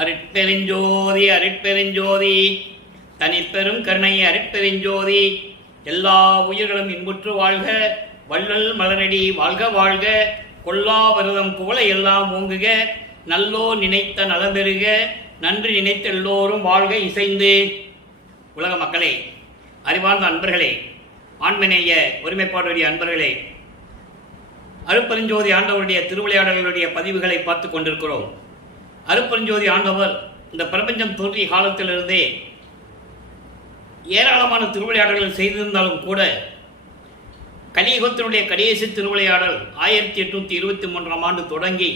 அருட்பெருஞ்சோதி அருட்பெருஞ்சோதி தனிப்பெரும் கருணை அருட்பெருஞ்சோதி. எல்லா உயிர்களும் இன்புற்று வாழ்க, வள்ளல் மலரடி வாழ்க வாழ்க, கொல்லா விரதம் புகழ எல்லாம் ஓங்குக, நல்லோ நினைத்த நலம்பெறுக, நன்றி நினைத்த எல்லோரும் வாழ்க இசைந்து. உலக மக்களே, அறிவார்ந்த அன்பர்களே, ஆண்மநேய ஒருமைப்பாடுடைய அன்பர்களே, அருட்பெருஞ்சோதி ஆண்டவருடைய திருவிளையாடல்களுடைய பதிவுகளை பார்த்து கொண்டிருக்கிறோம். அருட்பெருஞ்சோதி ஆண்டவர் இந்த பிரபஞ்சம் தோன்றிய காலத்திலிருந்தே ஏராளமான திருவிளையாடல்கள் செய்திருந்தாலும் கூட கலியுகத்தினுடைய கடைசி திருவிளையாடல் 1823 ஆண்டு தொடங்கி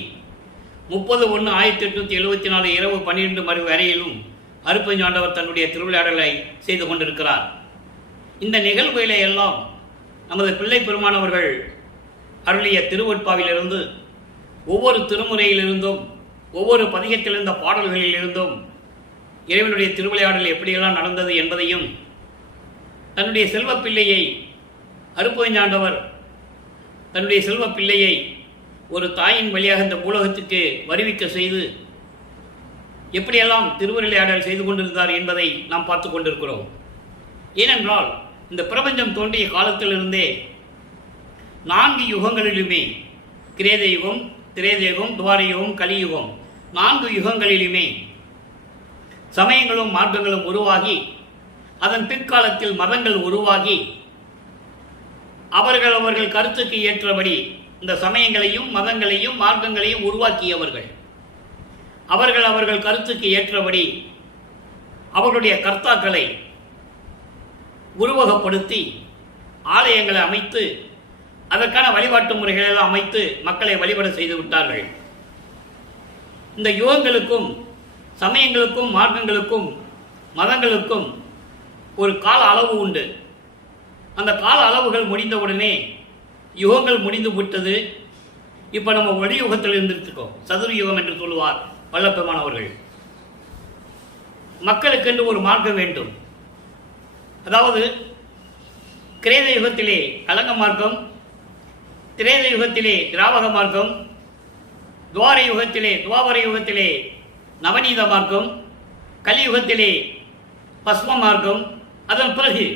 30/1/1874 இரவு 12 மணி வரையிலும் அருட்பெருஞ்சோதி ஆண்டவர் தன்னுடைய திருவிளையாடலை செய்து கொண்டிருக்கிறார். இந்த நிகழ்வுகளை எல்லாம் நமது பிள்ளை பெருமானவர்கள் அருளிய திருவொட்பாவிலிருந்து, ஒவ்வொரு திருமுறையிலிருந்தும், ஒவ்வொரு பதிகத்திலிருந்த பாடல்களிலிருந்தும் இறைவனுடைய திருவிளையாடல் எப்படியெல்லாம் நடந்தது என்பதையும், தன்னுடைய செல்வ பிள்ளையை அருட்பெருஞ்சோதி ஆண்டவர் தன்னுடைய செல்வ பிள்ளையை ஒரு தாயின் வழியாக இந்த பூலகத்துக்கு வருவிக்க செய்து எப்படியெல்லாம் திருவிளையாடல் செய்து கொண்டிருந்தார் என்பதை நாம் பார்த்து கொண்டிருக்கிறோம். ஏனென்றால் இந்த பிரபஞ்சம் தோன்றிய காலத்திலிருந்தே 4 யுகங்களிலுமே, கிரேத யுகம், திரேத யுகம், துவார யுகம், கலியுகம், 4 யுகங்களிலுமே சமயங்களும் மார்க்கங்களும் உருவாகி, அதன் பிற்காலத்தில் மதங்கள் உருவாகி, அவர்கள் கருத்துக்கு ஏற்றபடி இந்த சமயங்களையும் மதங்களையும் மார்க்கங்களையும் உருவாக்கியவர்கள். அவர்கள் கருத்துக்கு ஏற்றபடி அவர்களுடைய கர்த்தாக்களை உருவகப்படுத்தி ஆலயங்களை அமைத்து அதற்கான வழிபாட்டு முறைகளெல்லாம் அமைத்து மக்களை வழிபட செய்து விட்டார்கள். இந்த யுகங்களுக்கும் சமயங்களுக்கும் மார்க்கங்களுக்கும் மதங்களுக்கும் ஒரு கால அளவு உண்டு. அந்த கால அளவுகள் முடிந்தவுடனே யுகங்கள் முடிந்து விட்டது. இப்போ நம்ம ஒளியுகத்தில் இருந்துருக்கோம். சதுர யுகம் என்று சொல்லுவார் வல்லப்பெருமானவர்கள். மக்களுக்கென்று ஒரு மார்க்கம் வேண்டும். அதாவது கிரேத யுகத்திலே கலங்க மார்க்கம், திரேத யுகத்திலே திராவக மார்க்கம், துவார யுகத்திலே நவநீத மார்க்கம், கலியுகத்திலே பஸ்ம மார்க்கம், அதன் பிறகு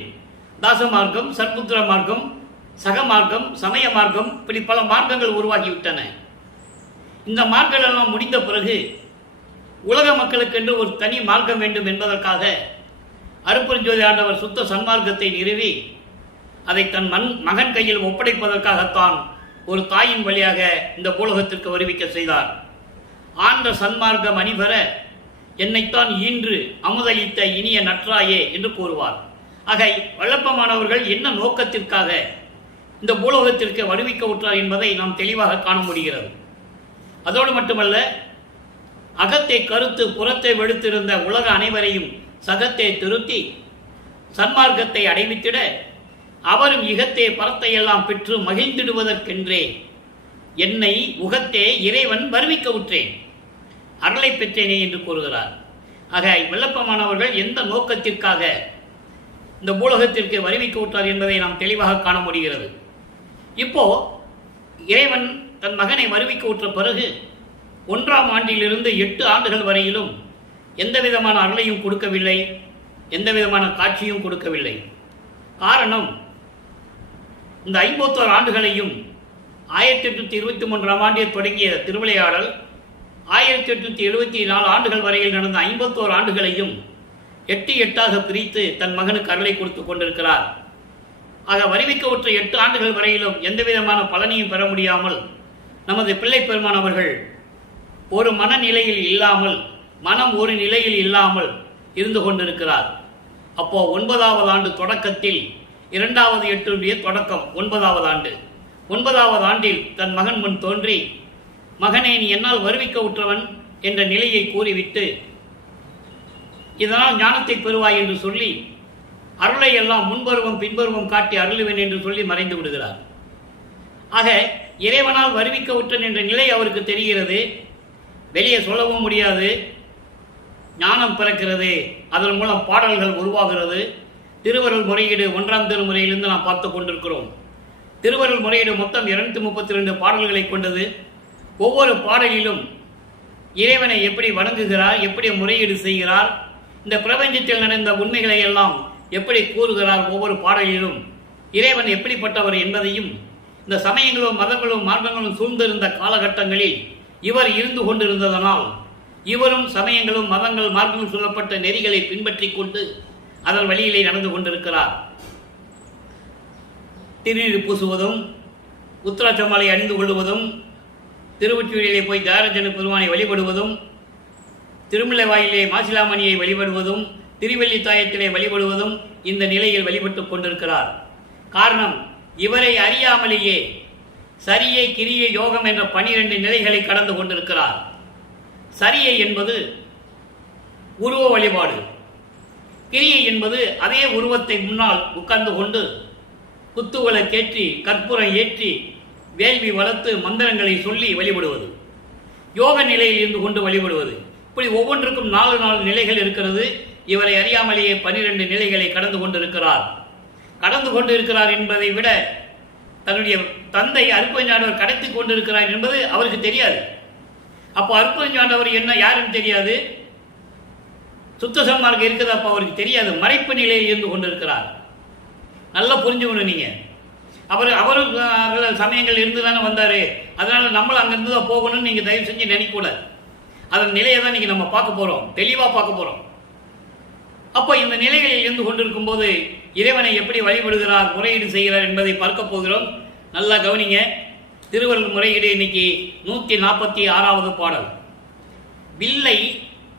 தாச மார்க்கம், சர்புத்திர மார்க்கம், சக மார்க்கம், சமய மார்க்கம், இப்படி பல மார்க்கங்கள் உருவாகிவிட்டன. இந்த மார்க்கங்கள் எல்லாம் முடிந்த பிறகு உலக மக்களுக்கென்று ஒரு தனி மார்க்கம் வேண்டும் என்பதற்காக அருட்பெருஞ்சோதி ஆண்டவர் சுத்த சன்மார்க்கத்தை நிறுவி அதை தன் மகன் கையில் ஒப்படைப்பதற்காகத்தான் ஒரு தாயின் வழியாக இந்த பூலகத்திற்கு வருவிக்க செய்தார். ஆன்ற சன்மார்க்கம் அணிபெற என்னைத்தான் ஈன்று அமுதளித்த இனிய நற்றாயே என்று கூறுவார். ஆக வல்லப்பமானவர்கள் என்ன நோக்கத்திற்காக இந்த பூலோகத்திற்கு வருவிக்க உற்றார் என்பதை நாம் தெளிவாக காண முடிகிறது. அதோடு மட்டுமல்ல, அகத்தை கருத்து புறத்தை வெடுத்திருந்த உலக அனைவரையும் சகத்தை திருத்தி சன்மார்க்கத்தை அடைவித்திட அவரும் இகத்தே பரத்தை எல்லாம் பெற்று மகிழ்ந்திடுவதற்கென்றே என்னை உகத்தே இறைவன் வருவிக்க உற்றேன், அருளை பெற்றேனே என்று கூறுகிறார். ஆக வில்லப்பமானவர்கள் எந்த நோக்கத்திற்காக இந்த பூலகத்திற்கு வருவிக்க உற்றார் என்பதை நாம் தெளிவாக காண முடிகிறது. இப்போ இறைவன் தன் மகனை வருவிக்க உற்ற பிறகு 1ஆம் ஆண்டிலிருந்து 8 ஆண்டுகள் வரையிலும் எந்த விதமான அருளையும் கொடுக்கவில்லை, எந்த விதமான காட்சியும் கொடுக்கவில்லை. காரணம், இந்த 51 ஆண்டுகளையும் 1823 ஆண்டில் தொடங்கிய திருவிளையாடல் 1874 ஆண்டுகள் வரையில் நடந்த 51 ஆண்டுகளையும் 8 பிரித்து தன் மகனுக்கு அருளை கொடுத்து கொண்டிருக்கிறார். ஆக வருவிக்க உற்ற 8 ஆண்டுகள் வரையிலும் எந்த விதமான பலனையும் பெற முடியாமல் நமது பிள்ளை பெருமான் அவர்கள் ஒரு மனநிலையில் இல்லாமல், மனம் ஒரு நிலையில் இல்லாமல் இருந்து கொண்டிருக்கிறார். அப்போ 9வது ஆண்டு தொடக்கத்தில் 2வது 8 தொடக்கம் 9வது ஆண்டு. 9வது ஆண்டில் தன் மகன் முன் தோன்றி, மகனே நீ என்னால் வருவிக்க உற்றவன் என்ற நிலையை கூறிவிட்டு, இதனால் ஞானத்தை பெறுவாய் என்று சொல்லி அருளை எல்லாம் முன்பருவம் பின்பருவம் காட்டி அருளுவேன் என்று சொல்லி மறைந்து விடுகிறார். ஆக இறைவனால் வருவிக்க உற்றன் என்ற நிலை அவருக்கு தெரிகிறது. வெளியே சொல்லவும் முடியாது. ஞானம் பிறக்கிறது, அதன் மூலம் பாடல்கள் உருவாகிறது. திருவருள் முறையீடு 1ஆம் திருமுறையிலிருந்து நாம் பார்த்து கொண்டிருக்கிறோம். திருவருள் முறையீடு மொத்தம் 232 பாடல்களை கொண்டது. ஒவ்வொரு பாடலிலும் இறைவனை எப்படி வணங்குகிறார், எப்படி முறையீடு செய்கிறார், இந்த பிரபஞ்சத்தில் நடந்த உண்மைகளை எல்லாம் எப்படி கூறுகிறார், ஒவ்வொரு பாடலிலும் இறைவன் எப்படிப்பட்டவர் என்பதையும் இந்த சமயங்களும் மதங்களும் மார்க்கங்களும் சூழ்ந்திருந்த காலகட்டங்களில் இவர் இருந்து கொண்டிருந்ததனால் இவரும் சமயங்களும் மதங்கள் மார்க்கங்கள் சொல்லப்பட்ட நெறிகளை பின்பற்றி கொண்டு அதன் வழியிலே நடந்து கொண்டிருக்கிறார். திருநீர் பூசுவதும், உத்திராட்ச மாலை அணிந்து கொள்வதும், திருவொற்றியூரிலே போய் தியாகராஜ பெருமானை வழிபடுவதும், திருமலை வாயிலே மாசிலாமணியை வழிபடுவதும், திருவெள்ளித்தாயத்திலே வழிபடுவதும் இந்த நிலையில் வழிபட்டுக் கொண்டிருக்கிறார். காரணம், இவரை அறியாமலேயே சரியை, கிரியை, யோகம் என்ற 12 நிலைகளை கடந்து கொண்டிருக்கிறார். சரியை என்பது உருவ வழிபாடு, கிரியை என்பது அதே உருவத்தை முன்னால் உட்கார்ந்து கொண்டு குத்துவிளக்கேற்றி கற்பூரம் ஏற்றி வேள்வி வளர்த்து மந்திரங்களை சொல்லி வழிபடுவது, யோக நிலையில் இருந்து கொண்டு வழிபடுவது. இப்படி ஒவ்வொன்றுக்கும் 4 நிலைகள் இருக்கிறது. இவரை அறியாமலேயே 12 நிலைகளை கடந்து கொண்டிருக்கிறார் என்பதை விட தன்னுடைய தந்தை அருட்பெருஞ்சாண்டவர் கடத்தி கொண்டிருக்கிறார் என்பது அவருக்கு தெரியாது. அப்போ அருட்பெருஞ்சாண்டவர் என்ன யாருன்னு தெரியாது, சுத்த சன்மார்க்கம் இருக்குது, அப்போ அவருக்கு தெரியாது. மறைப்பு நிலையில் இருந்து கொண்டிருக்கிறார். நல்லா புரிஞ்சுக்கணும் நீங்க. அவரும் சமயங்கள் இருந்து தானே வந்தாரு, அதனால நம்மளும் அங்கிருந்து தான் போகணும்னு நீங்க தயவு செஞ்சு நினைக்கூடாது. அதன் நிலையை தான் நீங்க நம்ம பார்க்க போறோம், தெளிவா பார்க்க போறோம். அப்போ இந்த நிலைகளில் இருந்து கொண்டிருக்கும் போது இறைவனை எப்படி வழிபடுகிறார், முறையீடு செய்கிறார் என்பதை பார்க்க போகிறோம். நல்லா கவனிங்க. திருவள்ளுவர் முறையீடு இன்னைக்கு 146வது பாடல். வில்லை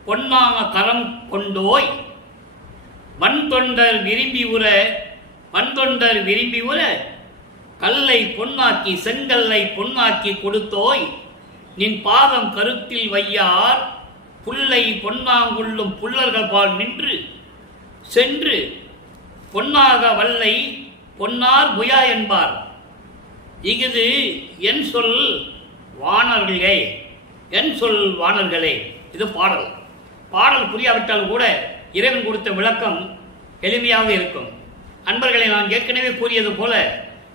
பொன்னாக கரம் கொண்டோய் வன்தொண்டர் விரும்பி உற கல்லை பொன்னாக்கி செங்கல்லை பொன்னாக்கி கொடுத்தோய் நின் பாதம் கருத்தில் வையார் புல்லை பொன்னாங்குள்ளும் புல்லர்கள் பால் நின்று சென்று பொன்னாக வல்லை பொன்னார் புயா என்பார். இஃது என் சொல் வானர்களே, என் சொல் வானர்களே. இது பாடல். பாடல் புரியாவிட்டால் கூட இறைவன் கொடுத்த விளக்கம் எளிமையாக இருக்கும். அன்பர்களை, நான் ஏற்கனவே கூறியது போல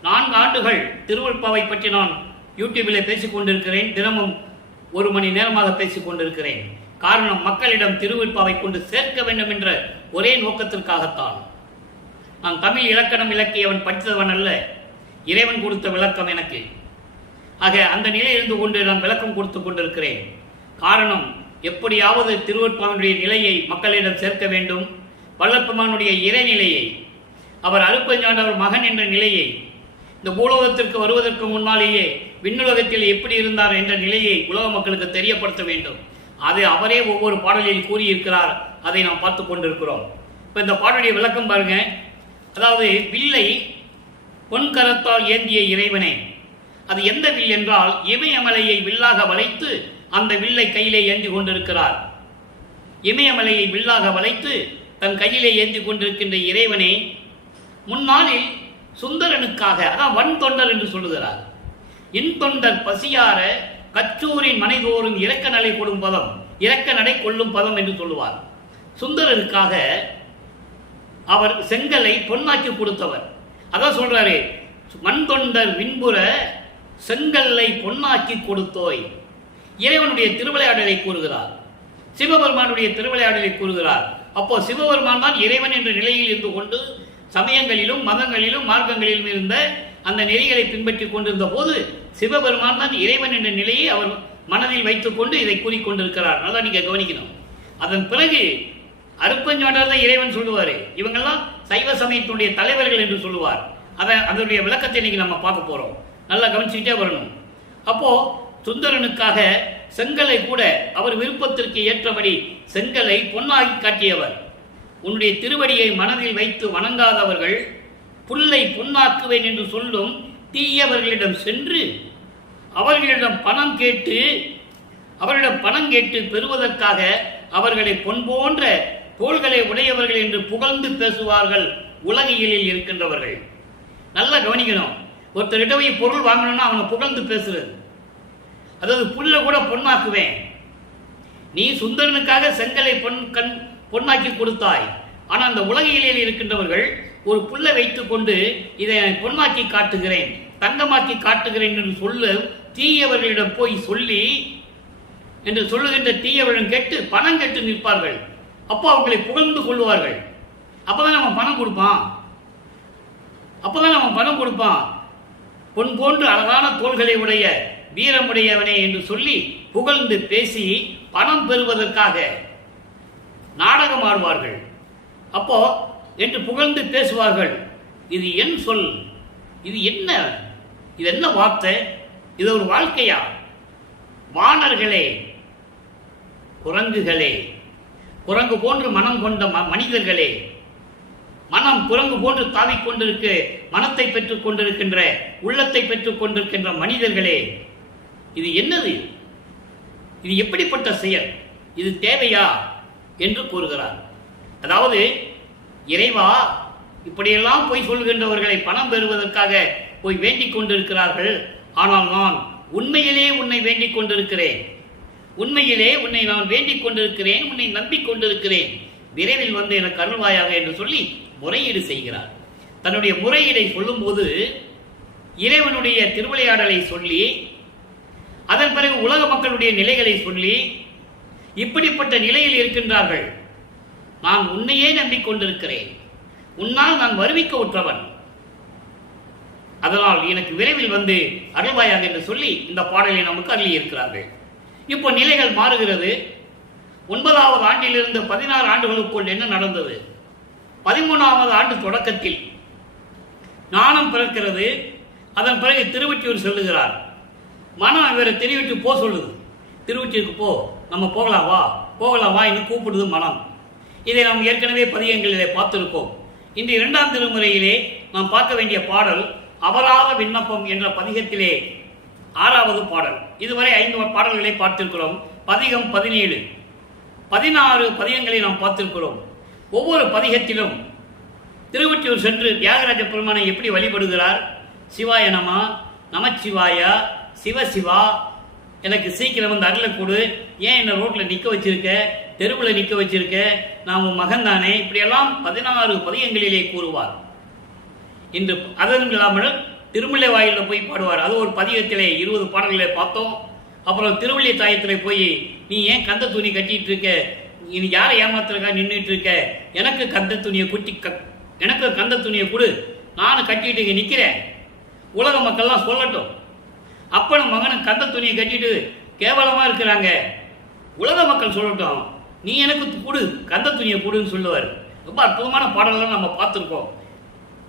4 ஆண்டுகள் திருவள்ளுப்பாவை பற்றி நான் யூடியூபில் பேசிக் கொண்டிருக்கிறேன். தினமும் 1 மணி நேரமாக பேசிக் கொண்டிருக்கிறேன். காரணம், மக்களிடம் திருவள்ளுப்பாவை கொண்டு சேர்க்க வேண்டும் என்ற ஒரே நோக்கத்திற்காகத்தான். நான் தமிழ் இலக்கணம் இலக்கியவன் படித்தவன் அல்ல, இறைவன் கொடுத்த விளக்கம் எனக்கு. ஆக அந்த நிலையிலிருந்து கொண்டு நான் விளக்கம் கொடுத்து கொண்டிருக்கிறேன். காரணம், எப்படியாவது திருவள்ளுப்பாவினுடைய நிலையை மக்களிடம் சேர்க்க வேண்டும். வல்லற்பெருமானுடைய இறைநிலையை, அவர் அருட்பெருஞ்சாண்டவர் மகன் என்ற நிலையை, இந்த பூலோகத்திற்கு வருவதற்கு முன்னாலேயே விண்ணுலகத்தில் எப்படி இருந்தார் என்ற நிலையை உலக மக்களுக்கு தெரியப்படுத்த வேண்டும். அதை அவரே ஒவ்வொரு பாடலில் கூறியிருக்கிறார். அதை நாம் பார்த்து கொண்டிருக்கிறோம். இப்போ இந்த பாடலுடைய விளக்கம் பாருங்க. அதாவது, வில்லை பொன்கரத்தால் ஏந்திய இறைவனே. அது எந்த வில் என்றால், இமயமலையை வில்லாக வளைத்து அந்த வில்லை கையிலே ஏந்தி கொண்டிருக்கிறார். இமயமலையை வில்லாக வளைத்து தன் கையிலே ஏந்தி கொண்டிருக்கின்ற இறைவனே, முன்னாளில் சுந்தரனுக்காக, அதான் வன் தொண்டர் என்று சொல்லுகிறார். இன் தொண்டர் பசியார கச்சூரின் மனைதோறும் இறக்க நடை கொள்ளும் பதம், இறக்க நடை கொள்ளும் பதம் என்று சொல்லுவார். சுந்தரனுக்காக அவர் செங்கலை பொன்னாக்கி கொடுத்தவர். அதான் சொல்றாரு, மண் தொண்டர் விண்புற செங்கல்லை பொன்னாக்கி கொடுத்தோய். இறைவனுடைய திருவிளையாடலை கூறுகிறார், சிவபெருமானுடைய திருவிளையாடலை கூறுகிறார். அப்போ சிவபெருமான் தான் இறைவன் என்ற நிலையில் இருந்து கொண்டு சமயங்களிலும் மதங்களிலும் மார்க்கங்களிலும் இருந்த அந்த நெறிகளை பின்பற்றி கொண்டிருந்த போது சிவபெருமான் தான் இறைவன் என்ற நிலையை அவர் மனதில் வைத்துக் கொண்டு இதை கூறிக்கொண்டிருக்கிறார். நல்லா நீங்க கவனிக்கணும். அதன் பிறகு அருட்பெருஞ்சாண்டவர் தான் இறைவன் சொல்லுவாரு. இவங்கெல்லாம் சைவ சமயத்தினுடைய தலைவர்கள் என்று சொல்லுவார். அதனுடைய விளக்கத்தை இன்னைக்கு நம்ம பார்க்க போறோம். நல்லா கவனிச்சுக்கிட்டே வரணும். அப்போ சுந்தரனுக்காக செங்கலை கூட அவர் விருப்பத்திற்கு ஏற்றபடி செங்கலை பொன்னாகி காட்டியவர். உன்னுடைய திருவடியை மனதில் வைத்து வணங்காதவர்கள் புல்லை பொன்னாக்குவேன் என்று சொல்லும் தீயவர்களிடம் சென்று அவர்களிடம் பணம் கேட்டு பெறுவதற்காக அவர்களை பொன் போன்ற தோள்களை உடையவர்கள் என்று புகழ்ந்து பேசுவார்கள் உலகியலில் இருக்கின்றவர்கள். நல்லா கவனிக்கணும். ஒருத்தர்கிட்ட போய் பொருள் வாங்கணும்னா அவனை புகழ்ந்து பேசுறது. அதாவது, புல்லை கூட பொன்னாக்குவேன். நீ சுந்தரனுக்காக செங்கலை பொன்னாக்கி கொடுத்தாய். ஆனால் அந்த உலகியலில் இருக்கின்றவர்கள் ஒரு புல்லை வைத்துக் கொண்டு இதை பொன்னாக்கி காட்டுகிறேன், தங்கமாக்கி காட்டுகிறேன் என்று சொல்ல தீயவர்களிடம் போய் சொல்லி என்று சொல்லுகின்ற தீயவர்களும் கேட்டு பணம் கேட்டு நிற்பார்கள். அப்போ அவங்களை புகழ்ந்து கொள்வார்கள். அப்பதான் நம்ம பணம் கொடுப்பான். பொன் போன்று அழகான தோள்களை உடைய வீரமுடையவனே என்று சொல்லி புகழ்ந்து பேசி பணம் பெறுவதற்காக நாடகம் ஆடுவார்கள். அப்போ என்று புகழ்ந்து பேசுவார்கள். இது என் சொல், இது என்ன வார்த்தை, இது ஒரு வாழ்க்கையா? வானர்களே, குரங்குகளே, குரங்கு போன்று மனம் கொண்ட மனிதர்களே, மனம் குரங்கு போன்று தாவிக்கொண்டிருக்க மனத்தை பெற்றுக் கொண்டிருக்கின்ற உள்ளத்தை பெற்றுக் கொண்டிருக்கின்ற மனிதர்களே, இது என்னது? இது எப்படிப்பட்ட செயல்? இது தேவையா என்று கூறுகிறார். அதாவது, இறைவா, இப்படியெல்லாம் போய் சொல்கின்றவர்களை பணம் பெறுவதற்காக போய் வேண்டிக் கொண்டிருக்கிறார்கள். ஆனால் நான் உண்மையிலே உன்னை வேண்டிக் கொண்டிருக்கிறேன், உண்மையிலே உன்னை நான் வேண்டிக் கொண்டிருக்கிறேன், உன்னை நம்பிக்கொண்டிருக்கிறேன், விரைவில் வந்து எனக்கு அருள்வாயாக என்று சொல்லி முறையீடு செய்கிறார். தன்னுடைய முறையீடை சொல்லும் போது இறைவனுடைய திருவிளையாடலை சொல்லி, அதன் பிறகு உலக மக்களுடைய நிலைகளை சொல்லி, இப்படிப்பட்ட நிலையில் இருக்கின்றார்கள், நான் உன்னையே நம்பிக்கொண்டிருக்கிறேன், உன்னால் நான் வருவிக்க உற்றவன், அதனால் எனக்கு விரைவில் வந்து அருள்வாயாக என்று சொல்லி இந்த பாடலை நமக்கு அருளி இருக்கிறார்கள். இப்போ நிலைகள் மாறுகிறது. 9வது ஆண்டிலிருந்து 16 ஆண்டுகளுக்குள் என்ன நடந்தது? 13வது ஆண்டு தொடக்கத்தில் ஞானம் பிறக்கிறது. அதன் பிறகு திருவொற்றியூர் செல்லுகிறார். மனம் இவரை திருவிட்டு போ சொல்லுது. திருவொற்றியூருக்கு போ, நம்ம போகலாம் வா என்று கூப்பிடுது மனம். இதை நாம் ஏற்கனவே பதிகங்களிலே பார்த்திருக்கோம். இன்று 2ஆம் திருமுறையிலே நாம் பார்க்க வேண்டிய பாடல் அபராத விண்ணப்பம் என்ற பதிகத்திலே 6வது பாடல். இதுவரை 5 பாடல்களை பார்த்திருக்கிறோம். பதிகம் 17, 16 பதிகங்களை நாம் பார்த்திருக்கிறோம். ஒவ்வொரு பதிகத்திலும் திருவொற்றியூர் சென்று தியாகராஜ பெருமானை எப்படி வழிபடுகிறார்? சிவாய நம, நமச்சிவாயா, சிவசிவா, எனக்கு சீக்கிரம் வந்து அருளை கொடு, ஏன் என்ன ரோட்டில் நிற்க வச்சிருக்க, தெருவில் நிற்க வச்சிருக்க, நான் உன் மகன் தானே, இப்படியெல்லாம் 16 பதிகங்களிலே கூறுவார். இன்று அதன் இல்லாமல் திருமுல்லை வாயிலில் போய் பாடுவார். அது ஒரு பதிகத்திலே 20 பாடல்களை பார்த்தோம். அப்புறம் திருவள்ளி தாயத்தில் போய், நீ ஏன் கந்த துணி கட்டிட்டு இருக்க, நீ யாரை ஏமாத்துறக்கா நின்றுட்டு இருக்க, எனக்கு கந்த துணியை எனக்கு கந்த துணியை கொடு, நானும் கட்டிட்டு இங்கே நிற்கிறேன், உலக மக்கள்லாம் சொல்லட்டும். அப்பனும் மகனும் கந்த துணியை கட்டிட்டு கேவலமாக இருக்கிறாங்க, உலக மக்கள் சொல்லட்டும், நீ எனக்கு கொடு, கந்த துணியை கொடுன்னு சொல்லுவார். ரொம்ப அற்புதமான பாடல்கள் நம்ம பார்த்துருக்கோம்,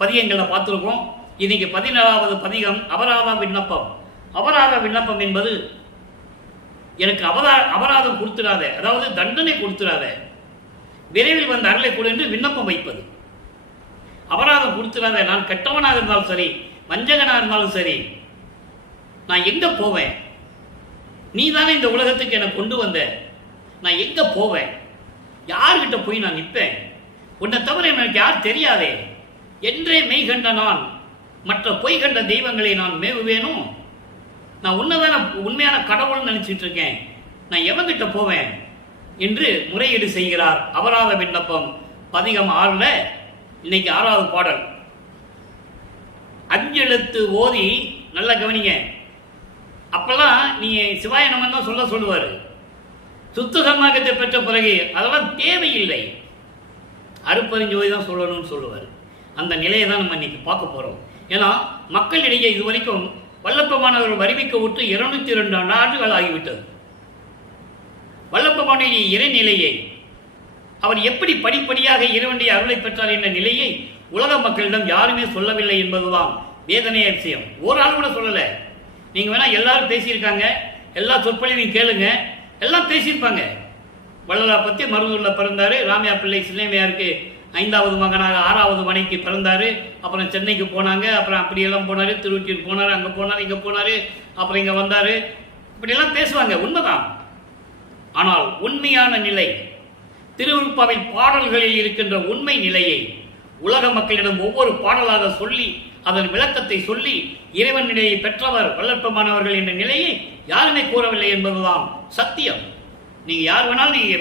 பதிகங்களை பார்த்துருக்கோம். இன்னைக்கு 17வது பதிகம் அபராத விண்ணப்பம். அபராத விண்ணப்பம் என்பது எனக்கு அபராதம் கொடுத்துடாத, அதாவது தண்டனை கொடுத்துடாத, விரைவில் வந்து அருளை கொடு என்று விண்ணப்பம் வைப்பது. அபராதம் கொடுத்துடாத, நான் கெட்டவனாக இருந்தாலும் சரி, வஞ்சகனாக இருந்தாலும் சரி, நான் எங்க போவேன்? நீ தானே இந்த உலகத்துக்கு என்னை கொண்டு வந்த, நான் எங்க போவேன்? யார்கிட்ட போய் நான் நிற்பேன்? உன்னை தவிர எனக்கு யார் தெரியாதே. என்றே மெய் கண்ட நான் மற்ற பொய் கண்ட தெய்வங்களை நான் மேவுவேனும்? நான் உன்னதான உண்மையான கடவுள்னு நினைச்சிட்டு இருக்கேன், நான் எவங்கிட்ட போவேன் என்று முறையீடு செய்கிறார். அபராத விண்ணப்பம் பதிகம் 6ல் இன்னைக்கு 6வது பாடல். 5 எழுத்து ஓதி நல்லா கவனிங்க. அப்பெல்லாம் நீ சிவாய நமன் தான் சொல்லுவார். சுத்த சன்மார்க்கத்தை பெற்ற பிறகு அதெல்லாம் தேவையில்லை, அருப்பறிஞ்சோதி தான் சொல்லணும்னு சொல்லுவார். அந்த நிலையை தான் நம்ம இன்னைக்கு பார்க்க போறோம். ஏன்னா மக்களிடையே இதுவரைக்கும் வல்லப்பமானவர்கள் வருவிக்க விட்டு 202 ஆண்டுகள் ஆகிவிட்டது. வல்லப்பமானுடைய இறைநிலையை, அவர் எப்படி படிப்படியாக இறைவனுடைய அருளை பெற்றார் என்ற நிலையை உலக மக்களிடம் யாருமே சொல்லவில்லை என்பதுதான் வேதனைய விஷயம். ஒரு ஆள் கூட சொல்லலை. நீங்க வேணா எல்லாரும் பேசியிருக்காங்க, எல்லா சொற்பொழிவையும் கேளுங்க, எல்லாம் பேசியிருப்பாங்க. வள்ளலார் பற்றி மருதூரில் பிறந்தாரு, ராமையா பிள்ளை சின்னைமையாருக்கு 5வது மகனாக 6வது மனைக்கு பிறந்தாரு. அப்புறம் சென்னைக்கு போனாங்க, அப்புறம் அப்படியெல்லாம் போனாரு, திருவொற்றியூர் போனார், அங்கே போனார், இங்கே போனார், அப்புறம் இங்கே வந்தார், இப்படியெல்லாம் பேசுவாங்க, உண்மைதான். ஆனால் உண்மையான நிலை, திருவருட்பாவின் பாடல்களில் இருக்கின்ற உண்மை நிலையை உலக மக்களிடம் ஒவ்வொரு பாடலாக சொல்லி அதன் விளக்கத்தை சொல்லி இறைவன் நிலையை பெற்றவர் வல்லற்பமானவர்கள் என்ற நிலையை யாருமே கூறவில்லை என்பதுதான் சத்தியம். நீங்க யார் வேணாலும் நீங்க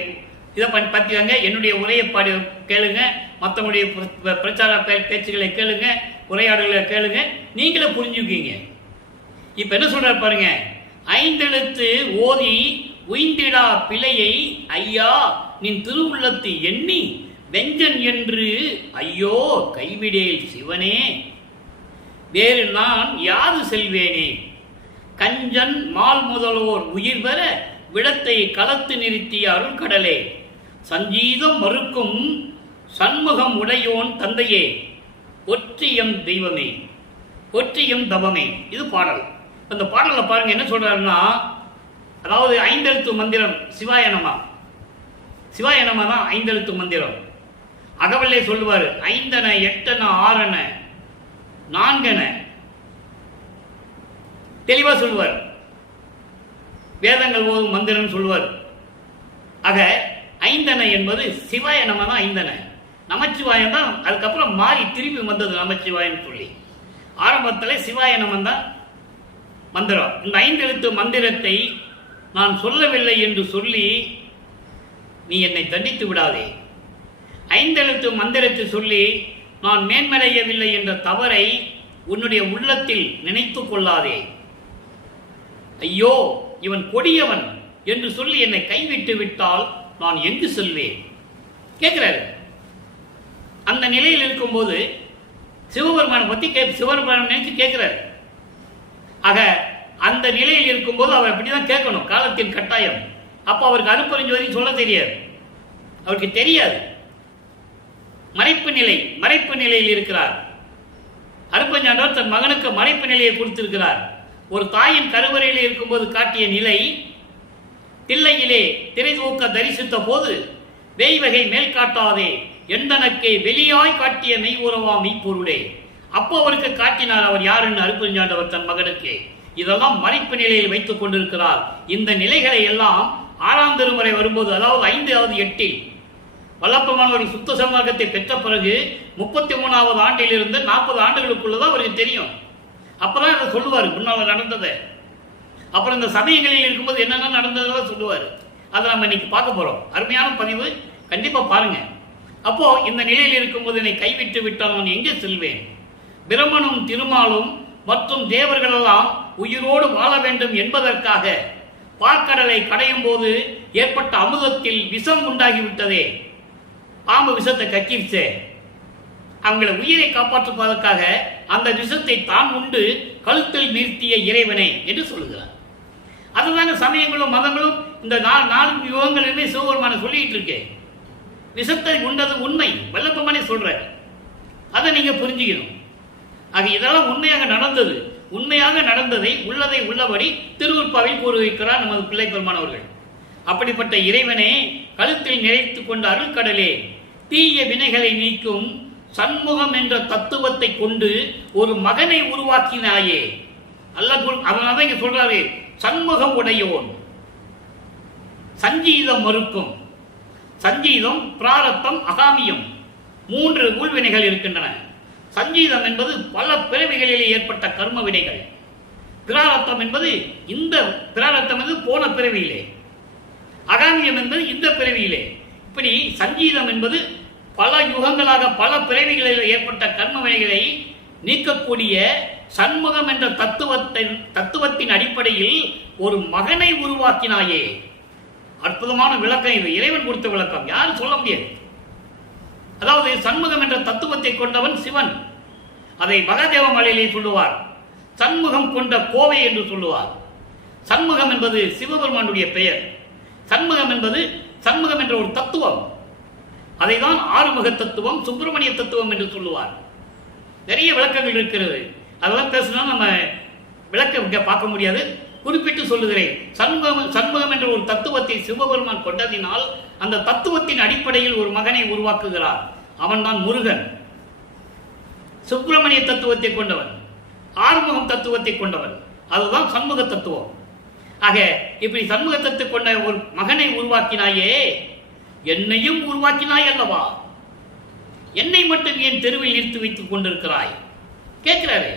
இதை பற்றிவாங்க, என்னுடைய உரையை பாடி கேளுங்க, மற்றவங்களுடைய பிரச்சார பேச்சுகளை கேளுங்க, உரையாடல்களை கேளுங்க, நீங்களே புரிஞ்சுக்கீங்க. இப்ப என்ன சொல்றாரு பாருங்க, 5 எழுத்து ஓதி உய்ந்திடா பிழையை ஐயா நின் திருவுள்ளத்து எண்ணி வெஞ்சன் என்று ஐயோ கைவிடேல் சிவனே, வேறு நான் யாது செல்வேனே, கஞ்சன் மால் முதலோர் உயிர் பெற விடத்தை களத்து நிறுத்திய அருள்கடலே, சஞ்சீதம் மறுக்கும் சண்முகம் உடையோன் தந்தையே, ஒற்றியம் தெய்வமே, ஒற்றியம் தவமே. இது பாடல். அந்த பாடலை பாருங்க என்ன சொல்றாருன்னா, அதாவது ஐந்தெழுத்து மந்திரம் சிவாயனமா, சிவாயனமா தான் ஐந்தெழுத்து மந்திரம். அகவல்லே சொல்லுவார், ஐந்தன எட்டன ஆறன நான்கன தெளிவா சொல்லுவார். வேதங்கள் ஓதும் மந்திரம் சொல்லுவார். ஆக ஐந்தன என்பது சிவாயனமா தான் ஐந்தன. நமச்சிவாயம் தான் அதுக்கப்புறம் மாறி திரும்பி வந்தது நமச்சிவாயம் சொல்லி. ஆரம்பத்தில் சிவாயனமன் தான் மந்திரம். இந்த ஐந்தெழுத்து மந்திரத்தை நான் சொல்லவில்லை என்று சொல்லி நீ என்னை தண்டித்து விடாதே. ஐந்தெழுத்து மந்திரத்தை சொல்லி நான் மேன்மடையவில்லை என்ற தவறை உன்னுடைய உள்ளத்தில் நினைத்து கொள்ளாதே. ஐயோ இவன் கொடியவன் என்று சொல்லி என்னை கைவிட்டு விட்டால் நான் எங்கு செல்வேன் கேட்கிறாரு. அந்த நிலையில் இருக்கும்போது சிவபெருமானை பத்தி சிவபெருமானை நினைச்சு கேட்கிறாரு. ஆக அந்த நிலையில் இருக்கும்போது அவர் அப்படிதான் கேட்கணும், காலத்தின் கட்டாயம். அப்போ அவருக்கு அருட்பெருஞ்சோதி சொல்ல தெரியாது, அவருக்கு தெரியாது. மறைப்பு நிலையில் இருக்கிறார். அருட்பெருஞ்சாண்டவர் தன் மகனுக்கு மறைப்பு நிலையை கொடுத்திருக்கிறார். ஒரு தாயின் கருவறையில் இருக்கும்போது காட்டிய நிலை, தில்லையிலே திரை தூக்க தரிசித்த போது வேய்வகை மேல் காட்டாதே எந்தனக்கே வெளியாய் காட்டிய மெய் உறவா மெய்ப்பொருளே. அப்போ அவருக்கு காட்டினார் அவர் யாருன்னு அருட்பெருஞ்சாண்டவர் தன் மகனுக்கு. இதெல்லாம் மறைப்பு நிலையில் வைத்துக் கொண்டிருக்கிறார். இந்த நிலைகளை எல்லாம் 6ஆம் திருமுறை வரும்போது, அதாவது 5வது 8இல் வல்லப்பெருமான் சுத்த சன்மார்க்கத்தை பெற்ற பிறகு 33வது ஆண்டிலிருந்து 40 ஆண்டுகளுக்குள்ளதான் அவருக்கு தெரியும். அப்பதான் அதை சொல்லுவார், முன்னால் நடந்ததை. அப்புறம் இந்த சமயங்களில் இருக்கும்போது என்னென்ன நடந்ததை சொல்லுவார். அதை நம்ம இன்னைக்கு பார்க்க போறோம். அருமையான பதிவு, கண்டிப்பா பாருங்க. அப்போ இந்த நிலையில் இருக்கும்போது என்னை கைவிட்டு விட்டால் நான் எங்கே செல்வேன்? பிரம்மனும் திருமாலும் மற்றும் தேவர்களெல்லாம் உயிரோடு வாழ வேண்டும் என்பதற்காக பார்க்கடலை கடையும் போது ஏற்பட்ட அமுதத்தில் விஷம் உண்டாகிவிட்டதே, பாம்பு விஷத்தை கக்கிருச்சே, அவங்களை உயிரை காப்பாற்றுவதற்காக அந்த விஷத்தை தான் உண்டு கழுத்தில் நிறுத்திய இறைவனை என்று சொல்லுகிறார். அதுதான சமயங்களும் மதங்களும் இந்த 4 யுகங்களுமே சிவபெருமான சொல்லிட்டு இருக்கு. விஷத்தை உண்டது உண்மை, வல்லப்பெருமானே சொல்றாரு. அதை நீங்க புரிஞ்சுக்கணும். ஆக இதெல்லாம் உண்மையாக நடந்தது. உண்மையாக நடந்ததை உள்ளதை உள்ளபடி திருவுற்பாவில் கூறுகிறார் நமது பிள்ளை பெருமான் அவர்கள். அப்படிப்பட்ட இறைவனே, கழுத்தில் நிறைத்து கொண்ட அருள்கடலே, தீய வினைகளை நீக்கும் சண்முகம் என்ற தத்துவத்தை கொண்டு ஒரு மகனை உருவாக்கினாயே. அதனால இங்க சொல்றாரு, சண்முகம் உடையோன், சஞ்சீதம் மறுக்கும். சஞ்சீதம், பிராரத்தம், அகாமியம் 3 உள்வினைகள் இருக்கின்றன. சஞ்சீதம் என்பது பல பிறவிகளிலே ஏற்பட்ட கர்ம வினைகள். பிராரத்தம் என்பது போன பிறவியிலே, அகாமியம் என்பது இந்த பிறவியிலே. இப்படி சஞ்சீதம் என்பது பல யுகங்களாக பல பிறவிகளில் ஏற்பட்ட கர்ம வினைகளை நீக்கக்கூடிய சண்முகம் என்ற தத்துவத்தின் அடிப்படையில் ஒரு மகனை உருவாக்கினாயே. அற்புதமான விளக்கம் இது, இறைவன் கொடுத்த விளக்கம், யாரும் சொல்ல முடியாது. அதாவது சண்முகம் என்ற தத்துவத்தை கொண்டவன் சிவன். அதை மகாதேவ மலையிலே சொல்லுவார். சண்முகம் கொண்ட கோவை என்று சொல்லுவார். சண்முகம் என்பது சிவபெருமானுடைய பெயர். சண்முகம் என்ற ஒரு தத்துவம். அதைதான் ஆறுமுக தத்துவம், சுப்பிரமணிய தத்துவம் என்று சொல்லுவார். நிறைய விளக்கங்கள் இருக்கிறது. அதெல்லாம் பேசினா நம்ம விளக்க பார்க்க முடியாது. குறிப்பிட்டு சொல்லுகிறேன். சண்முகம் என்ற ஒரு தத்துவத்தை சிவபெருமான் கொண்டதினால் அந்த தத்துவத்தின் அடிப்படையில் ஒரு மகனை உருவாக்குகிறார். அவன்தான் முருகன். சுப்பிரமணிய தத்துவத்தை கொண்டவன், ஆறுமுகம் தத்துவத்தை கொண்டவன், அதுதான் சண்முக தத்துவம். ஆக இப்படி சண்முக தத்துவத்தை கொண்ட ஒரு மகனை உருவாக்கினாயே, என்னையும் உருவாக்கினாய் அல்லவா? என்னை மட்டும் ஏன் தெருவில் நிறுத்தி வைத்துக் கொண்டிருக்கிறாய் கேட்கிறாரு.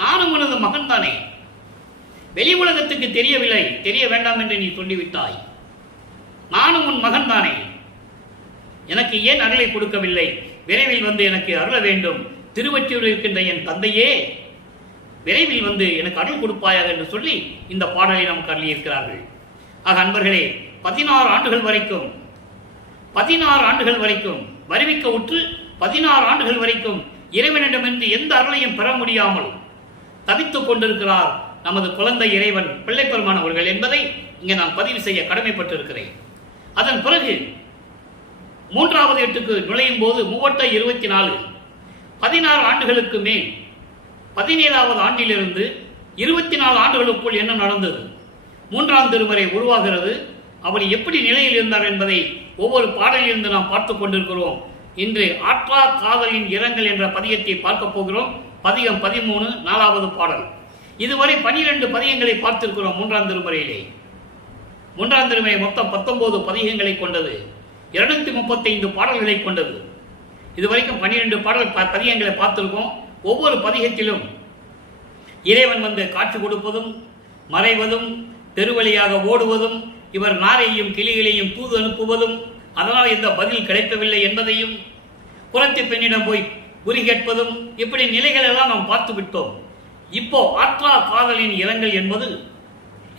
நானும் உனது மகன் தானே, வெளி உலகத்துக்கு தெரியவில்லை, தெரிய வேண்டாம் என்று நீ சொல்லிவிட்டாய். நானும் உன் மகன் தானே, எனக்கு ஏன் அருளை கொடுக்கவில்லை? விரைவில் வந்து எனக்கு அருள வேண்டும். திருவொற்றியூரில் இருக்கின்ற என் தந்தையே, விரைவில் வந்து எனக்கு அருள் கொடுப்பாயாக என்று சொல்லி இந்த பாடலை நமக்கு அருளியிருக்கிறார்கள். ஆக அன்பர்களே, 16 ஆண்டுகள் வரைக்கும் வருவிக்க உற்று 16 ஆண்டுகள் வரைக்கும் இறைவனிடமிருந்து எந்த அருளையும் பெற முடியாமல் தவித்துக் கொண்டிருக்கிறார் நமது குழந்தை இறைவன் பிள்ளைப்பெருமான் அவர்கள் என்பதை இங்கே நான் பதிவு செய்ய கடமைப்பட்டிருக்கிறேன். அதன் பிறகு 3வது எட்டுக்கு நுழையும் போது 3/24 16 ஆண்டுகளுக்கு மேல் 17வது ஆண்டிலிருந்து 24 ஆண்டுகளுக்குள் என்ன நடந்தது, 3ஆம் திருமுறை உருவாகிறது. அவர் எப்படி நிலையில் இருந்தார் என்பதை ஒவ்வொரு பாடலிலிருந்து நாம் பார்த்துக் கொண்டிருக்கிறோம். இன்று ஆற்றா காதலின் இரங்கல் என்ற பதியத்தை பார்க்க போகிறோம். பதிகம் 13, 4வது பாடல். இதுவரை 12 பதியங்களை பார்த்திருக்கிறோம். 3ஆம் திருமுறையிலே 3ஆம் திருமுறை மொத்தம் 19 பதிகங்களை கொண்டது, 235 பாடல்களை கொண்டது. இதுவரைக்கும் 12 பதியங்களை பார்த்திருக்கோம். ஒவ்வொரு பதிகத்திலும் இறைவன் வந்து காட்சி கொடுப்பதும் மறைவதும் தெருவழியாக ஓடுவதும் இவர் நாரையும் கிளிகளையும் தூது அனுப்புவதும் அதனால் எந்த பதில் கிடைக்கவில்லை என்பதையும் புறத்தி பெண்ணிடம் போய் குறி கேட்பதும் இப்படி நிலைகள் எல்லாம் நாம் பார்த்து விட்டோம். இப்போ ஆற்றா காதலின் இரங்கல் என்பது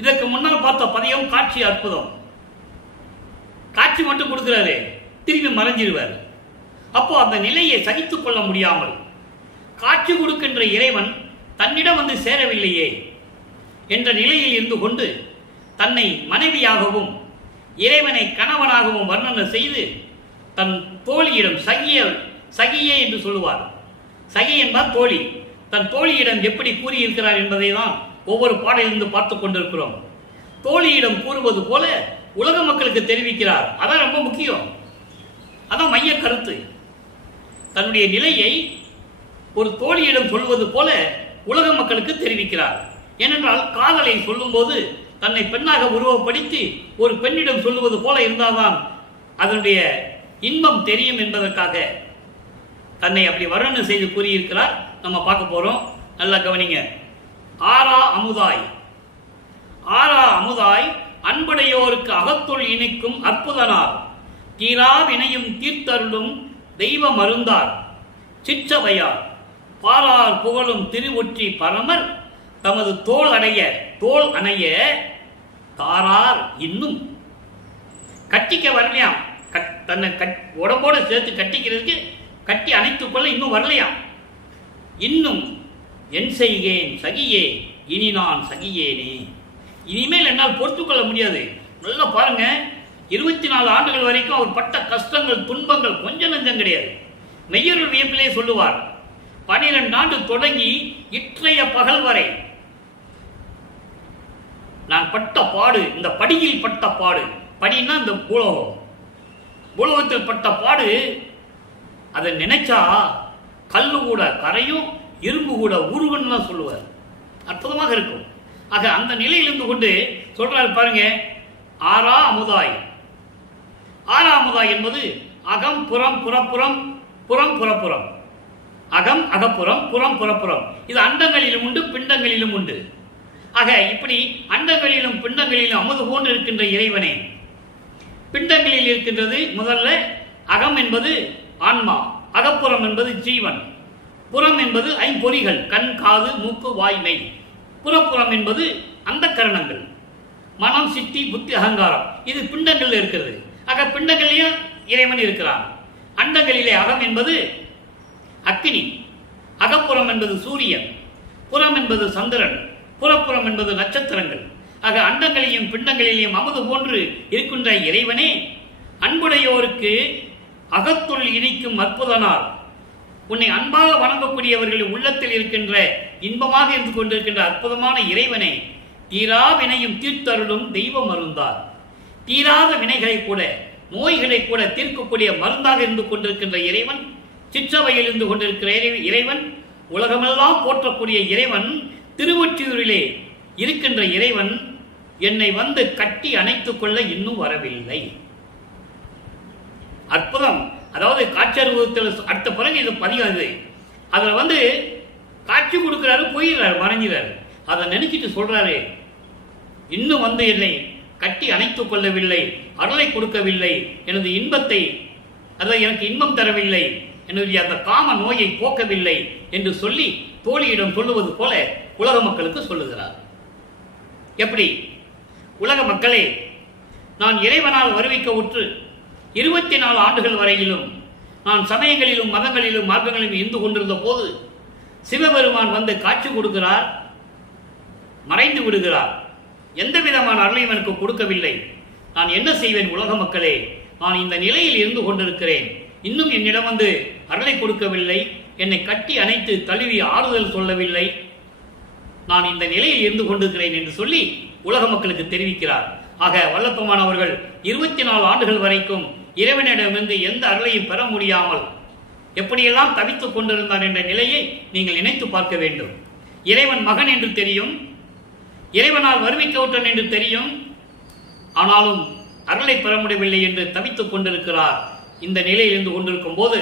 இதற்கு முன்னால் பார்த்த பதியம் காட்சி அற்புதம். காட்சி மட்டும் கொடுக்கிறாரு, திரும்பி மறைஞ்சிருவார். அப்போ அந்த நிலையை சகித்துக் கொள்ள முடியாமல் காட்சி கொடுக்கின்ற இறைவன் தன்னிடம் வந்து சேரவில்லையே என்ற நிலையில் இருந்து கொண்டு தன்னை மனைவியாகவும் இறைவனை கணவனாகவும் வர்ணனை செய்து தன் தோழியிடம் சகியே என்று சொல்லுவார். சகி என்பார் தோழி. தன் தோழியிடம் எப்படி கூறியிருக்கிறார் என்பதை தான் ஒவ்வொரு பாடலிருந்து பார்த்து கொண்டிருக்கிறோம். தோழியிடம் கூறுவது போல உலக மக்களுக்கு தெரிவிக்கிறார். அதான் ரொம்ப முக்கியம், அதான் மைய கருத்து. தன்னுடைய நிலையை ஒரு தோழியிடம் சொல்வது போல உலக மக்களுக்கு தெரிவிக்கிறார். ஏனென்றால் காதலை சொல்லும் போது தன்னை பெண்ணாக உருவப்படுத்தி ஒரு பெண்ணிடம் சொல்லுவது போல இருந்தால்தான் அதனுடைய இன்பம் தெரியும் என்பதற்காக தன்னை அப்படி வர்ணனை செய்து கூறியிருக்கிறார். நம்ம பார்க்க போறோம், நல்லா கவனிங்க. ஆரா அமுதாய் அன்புடையோருக்கு அகத்துள் இணைக்கும் அற்புதனார், தீரா வினையும் தீர்த்தருளும் தெய்வ மருந்தார், சிற்றவையார் பாரார் புகழும் திருவொற்றி பரமர் தமது தோல் அணைய தாரார் இன்னும். கட்டிக்க வரலையாம், தன்னை உடம்போட சேர்த்து கட்டிக்கிறதுக்கு கட்டி அணைத்துக் கொள்ள இன்னும் வரலையாம். இன்னும் என் செய்கேன் சகியே இனி நான் சகியேனே, இனிமேல் என்னால் பொறுத்துக்கொள்ள முடியாது. நல்லா பாருங்க, 24 ஆண்டுகள் வரைக்கும் அவர் பட்ட கஷ்டங்கள் துன்பங்கள் கொஞ்சம் நஞ்சம் கிடையாது. மெய்யருள் வியப்பிலே சொல்லுவார், 12 ஆண்டு தொடங்கி இற்றைய பகல் வரை நான் பட்ட பாடு, இந்த படியில் பட்ட பாடு, படின்னா இந்த பூலோகத்தில் பட்ட பாடு, அதை நினைச்சா கல்லு கூட கரையும் இரும்பு கூட உருகுன்னு சொல்லுவார். அற்புதமாக இருக்கும். ஆக அந்த நிலையிலிருந்து கொண்டு சொல்றாரு பாருங்க, ஆரா அமுதாய் என்பது அகம் புறம் புறப்புறம் புறம் புறப்புறம், அகம் அகப்புறம் புறம் புறப்புறம். இது அண்டங்களிலும் உண்டு பிண்டங்களிலும் உண்டு. ஆக இப்படி அண்டங்களிலும் பிண்டங்களிலும் அமுது போன்று இருக்கின்ற இறைவனே, பிண்டங்களில் இருக்கின்றது முதல்ல அகம் என்பது ஆன்மா, அகப்புறம் என்பது ஜீவன், புறம் என்பது ஐம்பொறிகள் கண் காது மூக்கு வாய்மை, புறப்புறம் என்பது அந்த கரணங்கள் மனம் சித்தி புத்தி அகங்காரம். இது பிண்டங்கள் இருக்கிறது. ஆக பிண்டங்களிலும் இறைவன் இருக்கிறான். அண்டங்களிலே அகம் என்பது அக்கினி, அகப்புறம் என்பது சூரியன், புறம் என்பது சந்திரன், புறப்புறம் என்பது நட்சத்திரங்கள். ஆக அண்டங்களையும் பிண்டங்களிலேயும் அமுது போன்று இருக்கின்ற இறைவனே, அன்புடையோருக்கு அகத்துள் இணைக்கும் அற்புதனார், உன்னை அன்பாக வணங்கக்கூடியவர்களின் உள்ளத்தில் இருக்கின்ற இன்பமாக இருந்து கொண்டிருக்கின்ற அற்புதமான இறைவனை, தீரா வினையும் தீர்த்தருளும் தெய்வம் மருந்தார், தீராத வினைகளை கூட நோய்களை கூட தீர்க்கக்கூடிய மருந்தாக இருந்து கொண்டிருக்கின்ற இறைவன், சிற்றவையில் இருந்து கொண்டிருக்கிற இறைவன், உலகமெல்லாம் போற்றக்கூடிய இறைவன், திருவொற்றியூரிலே இருக்கின்ற இறைவன் என்னை வந்து கட்டி அணைத்துக் கொள்ள இன்னும் வரவில்லை. அற்புதம். அதாவது காட்சி அனுபவத்தில் அடுத்த பிறகு இது பதிவாது. அதில் வந்து காட்சி கொடுக்கிறாரு, போயிடுறாரு, மறைஞ்சிறாரு. அதை நினைச்சிட்டு சொல்றாரு, இன்னும் வந்து என்னை கட்டி அணைத்துக் கொள்ளவில்லை, அருளை கொடுக்கவில்லை, எனது இன்பத்தை, அதை எனக்கு இன்பம் தரவில்லை, என்னுடைய அந்த காம நோயை போக்கவில்லை என்று சொல்லி தோழியிடம் சொல்லுவது போல உலக மக்களுக்கு சொல்லுகிறார். எப்படி? உலக மக்களே, நான் இறைவனால் வருவிக்க உற்று 24 ஆண்டுகள் வரையிலும் நான் சமயங்களிலும் மதங்களிலும் மார்க்கங்களிலும் இருந்து கொண்டிருந்த போது சிவபெருமான் வந்து காட்சி கொடுக்கிறார், மறைந்து விடுகிறார். எந்த விதமான அருளையும் எனக்கு கொடுக்கவில்லை. நான் என்ன செய்வேன் உலக மக்களே? நான் இந்த நிலையில் இருந்து கொண்டிருக்கிறேன். இன்னும் என்னிடம் வந்து அருளை கொடுக்கவில்லை, என்னை கட்டி அணைத்து தழுவி ஆறுதல் சொல்லவில்லை. நான் இந்த நிலையில் இருந்து கொண்டிருக்கிறேன் என்று சொல்லி உலக மக்களுக்கு தெரிவிக்கிறார். ஆக வல்லப்பமானவர்கள் 24 ஆண்டுகள் வரைக்கும் இறைவனிடமிருந்து எந்த அருளையும் பெற முடியாமல் எப்படியெல்லாம் தவித்துக் கொண்டிருந்தார் என்ற நிலையை நீங்கள் நினைத்து பார்க்க வேண்டும். இறைவன் மகன் என்று தெரியும், இறைவனால் வருவிக்கவுட்டன் என்று தெரியும், ஆனாலும் அருளை பெற முடியவில்லை என்று தவித்துக் கொண்டிருக்கிறார். இந்த நிலையில் இருந்து கொண்டிருக்கும் போது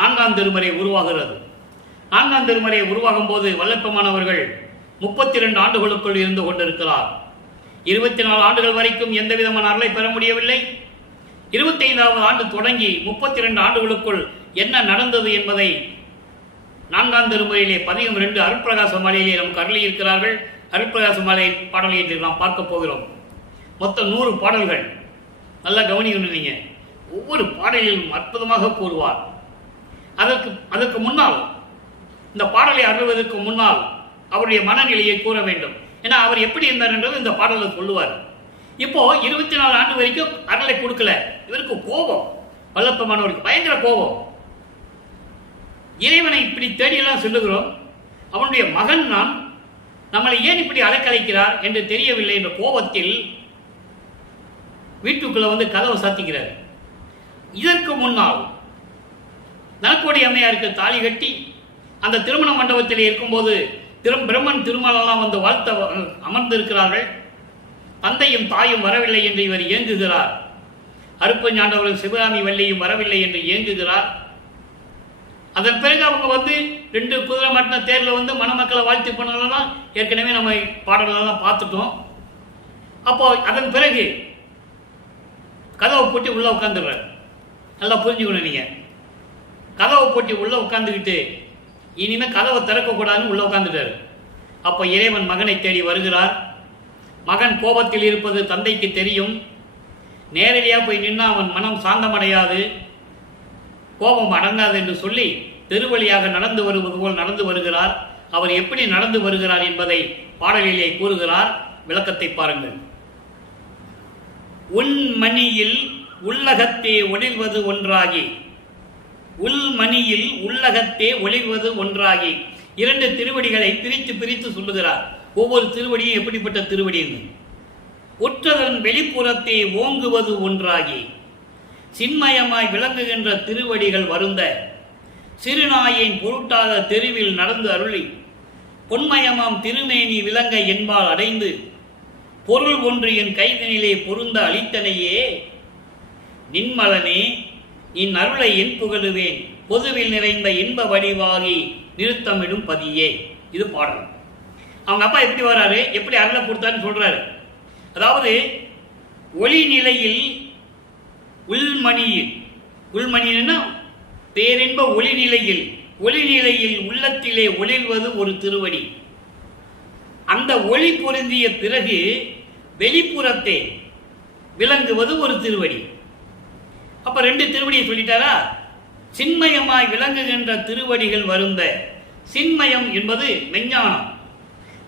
4ஆம் திருமறை உருவாகிறது. 4ஆம் திருமறை உருவாகும் போது வல்லப்பமானவர்கள் 32 ஆண்டுகளுக்குள் இருந்து கொண்டிருக்கிறார். 24 ஆண்டுகள் வரைக்கும் எந்த விதமான அருளை பெற முடியவில்லை. 25வது ஆண்டு தொடங்கி 32 ஆண்டுகளுக்குள் என்ன நடந்தது என்பதை 4ஆம் திருமுறையிலே பதிகம் 2 அருட்பிரகாச மாலையிலே நமக்கு அருளி இருக்கிறார்கள். அருட்பிரகாச மாலை பாடலை என்று நாம் பார்க்க போகிறோம். மொத்தம் 100 பாடல்கள். நல்லா கவனிக்கணும். நீங்க ஒவ்வொரு பாடலிலும் அற்புதமாக கூறுவார். அதற்கு முன்னால், இந்த பாடலை அருள்வதற்கு முன்னால் அவருடைய மனநிலையை கூற வேண்டும். ஏன்னா அவர் எப்படி இருந்தார் என்றது இந்த பாடலில் சொல்லுவார். இப்போ 24 ஆண்டு வரைக்கும் அருளை கொடுக்கல. இவருக்கு கோபம், வல்லப்பமானவருக்கு பயங்கர கோபம். இறைவனை இப்படி தேடியெல்லாம் சொல்லுகிறோம், அவனுடைய மகன் நான், நம்மளை ஏன் இப்படி அலைக்கலைக்கிறார் என்று தெரியவில்லை என்ற கோபத்தில் வீட்டுக்குள்ள வந்து கதவை சாத்திக்கிறார். இதற்கு முன்னால் நலக்கோடி அம்மையாருக்கு தாலி கட்டி அந்த திருமண மண்டபத்தில் இருக்கும்போது பிரம்மன் திருமணம் வந்து வாழ்த்த அமர்ந்திருக்கிறார்கள். தந்தையும் தாயும் வரவில்லை என்று இவர் ஏங்குகிறார். அருப்பஞாண்டவரும் சிவகாமி வள்ளியும் வரவில்லை என்று ஏங்குகிறார். அதன் பிறகு அவங்க வந்து 2 குதிரை மாட்டின தேர்ல வந்து மணமக்களை வாழ்த்து பண்ணலாம். ஏற்கனவே நம்ம பாடலாம் பார்த்துட்டோம். அப்போ அதன் பிறகு கதவை போட்டு உள்ள உட்காந்துடுறார். நல்லா புரிஞ்சுக்கணும். நீங்க கதவை போட்டு உள்ள உட்காந்துக்கிட்டு இனிமே கதவை திறக்கக்கூடாதுன்னு உள்ள உட்காந்துட்டாரு. அப்போ இறைவன் மகனை தேடி வருகிறார். மகன் கோபத்தில் இருப்பது தந்தைக்கு தெரியும். நேரடியாக போய் நின்னா அவன் மனம் சாந்தமடையாது, கோபம் அடங்காது என்று சொல்லி தெருவழியாக நடந்து வருவது போல் நடந்து வருகிறார். அவர் எப்படி நடந்து வருகிறார் என்பதை பாடலிலே கூறுகிறார். விளக்கத்தை பாருங்கள். உள்மணியில் உள்ளகத்தே ஒளிர்வது ஒன்றாகி, உள்மணியில் உள்ளகத்தே ஒளிர்வது ஒன்றாகி 2 திருவடிகளை பிரித்து பிரித்து சொல்லுகிறார். ஒவ்வொரு திருவடியும் எப்படிப்பட்ட திருவடி? உற்றதன் வெளிப்புறத்தை ஓங்குவது ஒன்றாகி சின்மயமாய் விளங்குகின்ற திருவடிகள் வருந்த சிறுநாயின் பொருட்டாக தெருவில் நடந்து அருளி பொன்மயமாம் திருமேனி விளங்க என்பால் அடைந்து பொருள் ஒன்று என் கைதனிலே பொருந்த அளித்தனையே நின்மலனே இன் அருளை என் புகழுவேன் பொதுவில் நிறைந்த இன்ப வடிவாகி நிறுத்தமிடும் பதியே. இது பாடல். அவங்க அப்பா எப்படி வராரு, எப்படி அருளை கொடுத்தாருன்னு சொல்றாரு. அதாவது ஒளி நிலையில் உள்மணியில், உள்மணின்னா பேரின்ப ஒளி நிலையில், ஒளி நிலையில் உள்ளத்திலே ஒளிர்வது ஒரு திருவடி. அந்த ஒளி பொருந்திய பிறகு வெளிப்புறத்தே விளங்குவது ஒரு திருவடி. அப்ப 2 திருவடியை சொல்லிட்டாரா? சின்மயமாய் விளங்குகின்ற திருவடிகள் வருந்த. சின்மயம் என்பது மெஞ்ஞானம்.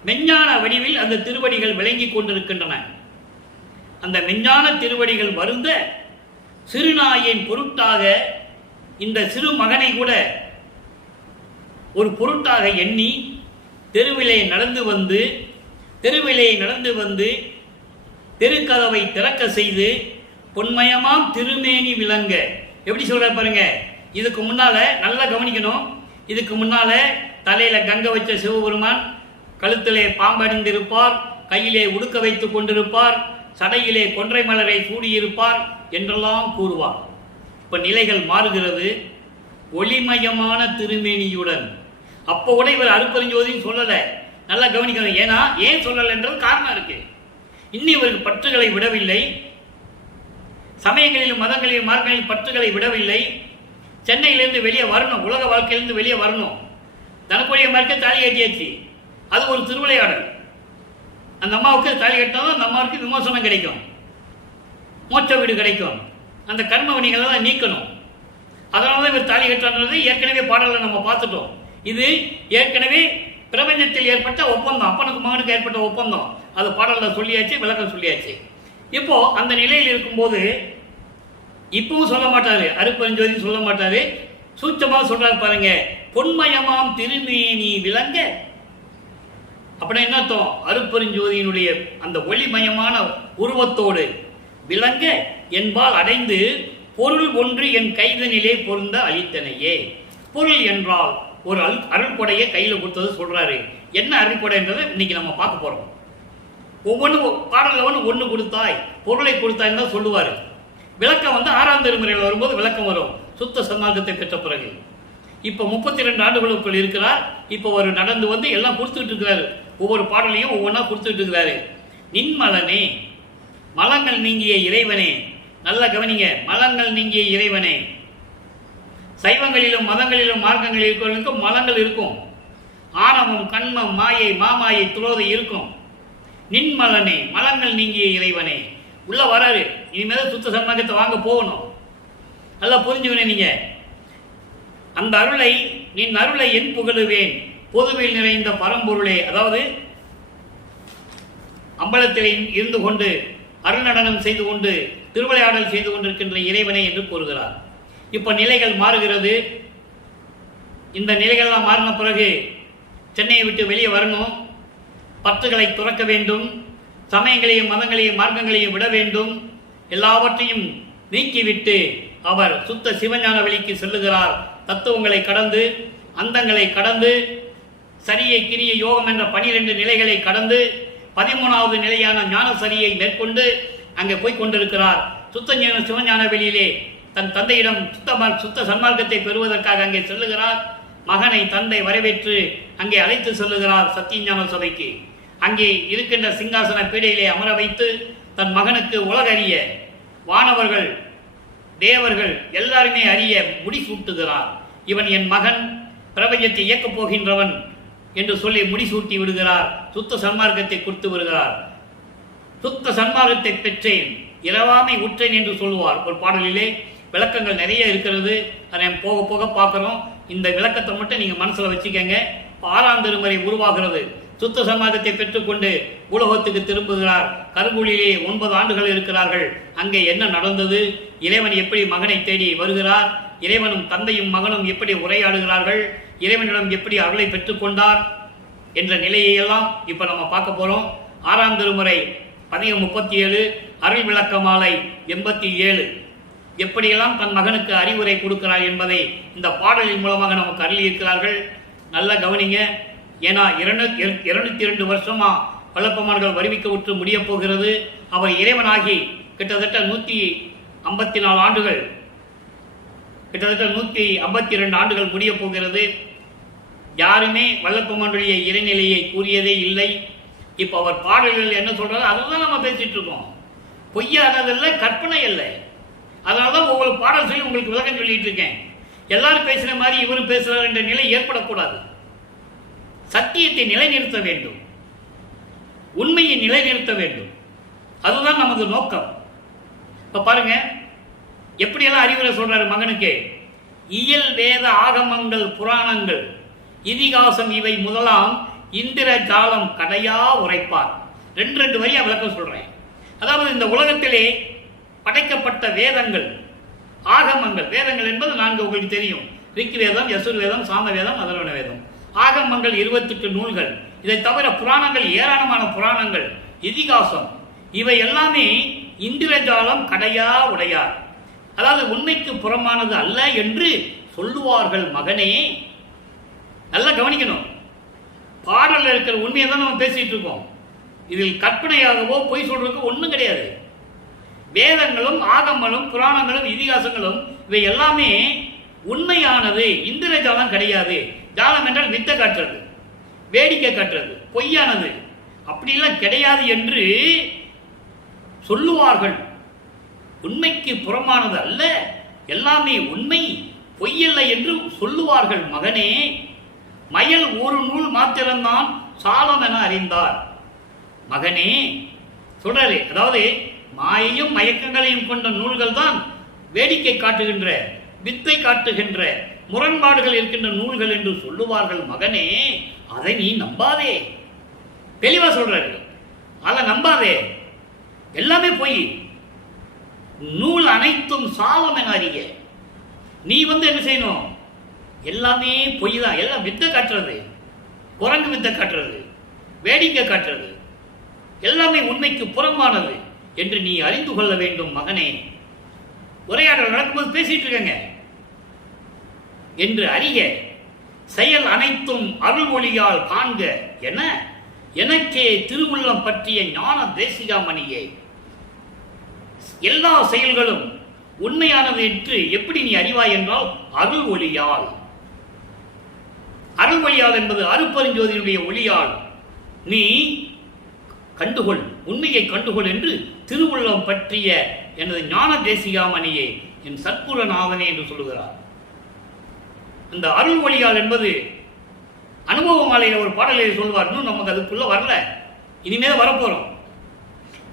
மெஞ்ஞான வடிவில் அந்த திருவடிகள் விளங்கிக் கொண்டிருக்கின்றன. அந்த மெஞ்ஞான திருவடிகள் வருந்த சிறுநாயின் பொருட்டாக இந்த சிறு மகனை கூட ஒரு பொருட்டாக எண்ணி தெருவிலே நடந்து வந்து தெருக்கதவை திறக்க செய்து பொன்மயமாம் திருமேனி விளங்க. எப்படி சொல்ற பாருங்க. இதுக்கு முன்னால நல்லா கவனிக்கணும். இதுக்கு முன்னால தலையில கங்கை வச்ச சிவபெருமான், கழுத்திலே பாம்பணிந்திருப்பார், கையிலே உடுக்க வைத்துக் கொண்டிருப்பார், சடையிலே கொன்றை மலரை சூடியிருப்பார் என்றெல்லாம் கூறுவார். இப்ப நிலைகள் மாறுகிறது. ஒளிமயமான திருமேனியுடன். அப்போ கூட இவர் அருட்பெருஞ்சோதின்னு சொல்லல. நல்லா கவனிக்கணும். ஏன்னா ஏன் சொல்லல என்றது காரணம் இருக்கு. இன்னும் இவருக்கு பற்றுகளை விடவில்லை. சமயங்களிலும் மதங்களிலும் மார்க்கங்களிலும் பற்றுகளை விடவில்லை. சென்னையிலிருந்து வெளியே வரணும், உலக வாழ்க்கையிலிருந்து வெளியே வரணும். தனக்குடைய மார்க்க தாலி கட்டியாச்சு. அது ஒரு திருவிளையாடல். அந்த அம்மாவுக்கு தாலி கட்டினாலும் அந்த அம்மாவுக்கு விமோசனம் கிடைக்கும். மோட்ச வீடு கிடைக்கும். அந்த கர்ம வினைகளெல்லாம் நீக்கணும். அதனால தான் இவர் தாலி கட்டுறது ஏற்கனவே பாடலில் நம்ம பார்த்துட்டோம். இது ஏற்கனவே பிரபஞ்சத்தில் ஏற்பட்ட ஒப்பந்தம், அப்பனுக்கு மகனுக்கு ஏற்பட்ட ஒப்பந்தம். அது பாடலில் சொல்லியாச்சு, விளக்கம் சொல்லியாச்சு. இப்போ அந்த நிலையில் இருக்கும்போது இப்பவும் சொல்ல மாட்டாரு, அருட்பெருஞ்சோதி சொல்ல மாட்டாரு, சூட்சமாக சொல்றாரு பாருங்க. பொன்மயமாம் திருமேனி விளங்க, அப்படின்னா என்ன அர்த்தம்? அருட்பெருஞ்சோதியினுடைய அந்த ஒளிமயமான உருவத்தோடு விளங்க என்பால் அடைந்து பொருள் ஒன்று என் கைதனிலே பொருந்த அளித்தனையே. பொருள் என்றால் ஒரு அருள்கொடையை கையில் கொடுத்தது சொல்றாரு. என்ன அருள்கொடைன்றதை இன்னைக்கு நம்ம பார்க்க போறோம். ஒவ்வொன்று பாடல ஒன்று கொடுத்தாய், பொருளை கொடுத்தாய் தான் சொல்லுவாரு. விளக்கம் ஆறாம் திருமுறையில் வரும்போது விளக்கம் வரும், சுத்த சன்மார்க்கத்தை பெற்ற பிறகு. இப்ப 32 ஆண்டுகளுக்குள் இருக்கிறார். இப்ப ஒரு நடந்து எல்லாம் கொடுத்துட்டு இருக்கிறாரு. ஒவ்வொரு பாடலையும் ஒவ்வொன்றா கொடுத்துட்டு இருக்கிறாரு. நின்மலனே, மலங்கள் நீங்கிய இறைவனே, நல்ல கவனிங்க, மலங்கள் நீங்கிய இறைவனே. சைவங்களிலும் மதங்களிலும் மார்க்கங்களில் இருக்கிறவர்களுக்கும் மலங்கள் இருக்கும். ஆணவம், கண்மம், மாயை, மாமாயை, துரோதை இருக்கும். நின்மலனே, மலங்கள் நீங்கிய இறைவனே. உள்ள வராரு. இனிமேல் சுத்த சன்மார்க்கத்தை வாங்க போகணும். நல்லா புரிஞ்சுக்கணும். நீங்க அந்த அருளை, நின் அருளை என் புகழுவேன் பொதுவில் நிறைந்த பரம்பொருளே. அதாவது அம்பலத்தில் இருந்து கொண்டு அருள் நடனம் செய்து கொண்டு திருவிளையாடல் செய்து கொண்டிருக்கின்ற இறைவனை என்று கூறுகிறார். இப்ப நிலைகள் மாறுகிறது. இந்த நிலைகள்லாம் மாறின பிறகு சென்னையை விட்டு வெளியே வரணும். பற்றுகளை துறக்க வேண்டும். சமயங்களையும் மதங்களையும் மார்க்கங்களையும் விட வேண்டும். எல்லாவற்றையும் நீக்கிவிட்டு அவர் சுத்த சிவஞான வழிக்கு செல்லுகிறார். தத்துவங்களை கடந்து, அந்தங்களை கடந்து, சரியை கிரிய யோகம் என்ற 12 நிலைகளை கடந்து 13வது நிலையான ஞான சரியை மேற்கொண்டு அங்கே போய் கொண்டிருக்கிறார். சுத்த சிவஞான வெளியிலே தன் தந்தையிடம் சுத்த சன்மார்க்கத்தை பெறுவதற்காக அங்கே செல்லுகிறார். மகனை தந்தை வரவேற்று அங்கே அழைத்து செல்லுகிறார் சத்தியஞான சபைக்கு. அங்கே இருக்கின்ற சிங்காசன பீடையிலே அமர வைத்து தன் மகனுக்கு உலக அறிய, வானவர்கள் தேவர்கள் எல்லாருமே அறிய முடிசூட்டுகிறார். இவன் என் மகன், பிரபஞ்சத்தை இயக்கப் போகின்றவன் என்று சொல்லி முடிசூட்டி விடுகிறார். சுத்த சன்மார்க்கத்தை கொடுத்து விடுகிறார். சுத்த சன்மார்க்கத்தை பெற்றேன், இரவாமை உற்றேன் என்று சொல்லுவார். ஒரு பாடலிலே விளக்கங்கள் நிறைய இருக்கிறது. அதை போக போக பார்க்கிறோம். இந்த விளக்கத்தை மட்டும் நீங்க மனசுல வச்சுக்கங்க. 6ஆம் திருமுறை உருவாகிறது. சுத்த சன்மார்க்கத்தை பெற்றுக்கொண்டு உலகத்துக்கு திரும்புகிறார். கருங்குழியிலே 9 ஆண்டுகள் இருக்கிறார்கள். அங்கே என்ன நடந்தது? இறைவன் எப்படி மகனை தேடி வருகிறார்? இறைவனும் தந்தையும் மகனும் எப்படி உரையாடுகிறார்கள்? இறைவனிடம் எப்படி அருளை பெற்றுக்கொண்டார் என்ற நிலையெல்லாம் இப்ப நம்ம பார்க்க போறோம். 6ஆம் திருமுறை பதிகம் 37, அருள் விளக்க மாலை 87, எப்படியெல்லாம் தன் மகனுக்கு அறிவுரை கொடுக்கிறார் என்பதை இந்த பாடலின் மூலமாக நமக்கு அருளி இருக்கிறார்கள். நல்லா கவனிங்க. ஏன்னா 202 வருஷமா வல்லப்பமான்கள் வருவிக்க உற்று முடிய போகிறது. அவர் இறைவனாகி கிட்டத்தட்ட 154 ஆண்டுகள், கிட்டத்தட்ட 152 ஆண்டுகள் முடிய போகிறது. யாருமே வல்லப்பமானுடைய இறைநிலையை கூறியதே இல்லை. இப்ப அவர் பாடல்கள் என்ன சொல்றாரு அதுதான் நம்ம பேசிட்டு இருக்கோம். பொய்யானதில்லை, கற்பனை இல்லை. அதனாலதான் ஒவ்வொரு பாடல் சொல்லி உங்களுக்கு விளக்கம் சொல்லிட்டு இருக்கேன். எல்லாரும் பேசுற மாதிரி இவரும் பேசுறாரு என்ற நிலை ஏற்படக்கூடாது. சத்தியத்தை நிலைநிறுத்த வேண்டும், உண்மையை நிலைநிறுத்த வேண்டும். அதுதான் நமது நோக்கம். இப்ப பாருங்க எப்படியெல்லாம் அறிவுரை சொல்றாரு மகனுக்கு. இயல் வேத ஆகமங்கள் புராணங்கள் இதிகாசம் இவை முதலாம் இந்திர ஜாலம் கடையா உரைப்பார். 2 வரியா விளக்கம் சொல்றேன். அதாவது இந்த உலகத்திலே படைக்கப்பட்ட வேதங்கள், ஆகமங்கள், வேதங்கள் என்பது 4 உங்களுக்கு தெரியும். ரிக் வேதம், யசுர் வேதம், சாம வேதம், அதர்வண வேதம். ஆகமங்கள் 28 நூல்கள். இதை தவிர புராணங்கள், ஏராளமான புராணங்கள், இதிகாசம், இவை எல்லாமே இந்திரஜாலம் கடையா உடையார். அதாவது உண்மைக்கு புறமானது அல்ல என்று சொல்லுவார்கள் மகனே. நல்லா கவனிக்கணும். பாடலில் இருக்கிற உண்மையை தான் நம்ம பேசிட்டு இருக்கோம். இதில் கற்பனையாகவோ பொய் சொல்றதுக்கு ஒன்றும் கிடையாது. வேதங்களும் ஆகமங்களும் புராணங்களும் இதிகாசங்களும் இவை எல்லாமே உண்மையானது. இந்திரஜாலம் கிடையாது. ஜாலம் என்றால் வித்தை காட்டுறது, வேடிக்கை காட்டுறது, பொய்யானது, அப்படிலாம் கிடையாது என்று சொல்லுவார்கள். உண்மைக்கு புறமானது அல்ல, எல்லாமே உண்மை, பொய்யில்லை என்று சொல்லுவார்கள் மகனே. மயல் ஒரு நூல் மாத்திரம்தான் சாலம் என அறிந்தார். மகனே சொல்றாரு. அதாவது மாயையும் மயக்கங்களையும் கொண்ட நூல்கள் தான் வேடிக்கை காட்டுகின்ற, வித்தை காட்டுகின்ற, முரண்பாடுகள் இருக்கின்ற நூல்கள் என்று சொல்லுவார்கள். மகனே, அதை நீ நம்பாதே. தெளிவா சொல்றாரு, அதை நம்பாதே, எல்லாமே பொய். நூல் அனைத்தும் சாலம் என அறிய. நீ என்ன செய்யணும்? எல்லாமே பொய் தான், எல்லாம் வித்தை காட்டுறது, குரங்கு வித்தை காட்டுறது, வேடிக்கை காட்டுறது, எல்லாமே உண்மைக்கு புறம்பானது என்று நீ அறிந்து கொள்ள வேண்டும் மகனே. உரையாடல் நடக்கும்போது பேசிட்டு இருக்கங்க என்று அறிய, செயல் அனைத்தும் அருள் ஒளியால் காண்க என எனக்கே திருவுள்ளம் பற்றிய ஞான தேசிகாமணியே. எல்லா செயல்களும் உண்மையானது என்று எப்படி நீ அறிவாய் என்றால் அருள் ஒளியால். அருள் ஒளியால் என்பது அருட்பெருஞ்சோதியினுடைய ஒளியால் நீ கண்டுகொள், உண்மையை கண்டுகொள் என்று திருவுள்ளம் பற்றிய எனது ஞான தேசிகாமணியே, என் சத்குருநாதனே என்று சொல்லுகிறார். இந்த அருள் ஒளியால் என்பது அனுபவ மாலையில் ஒரு பாடலை சொல்வார். இன்னும் நமக்கு அதுக்குள்ள வரல, இனிமே வரப்போறோம்.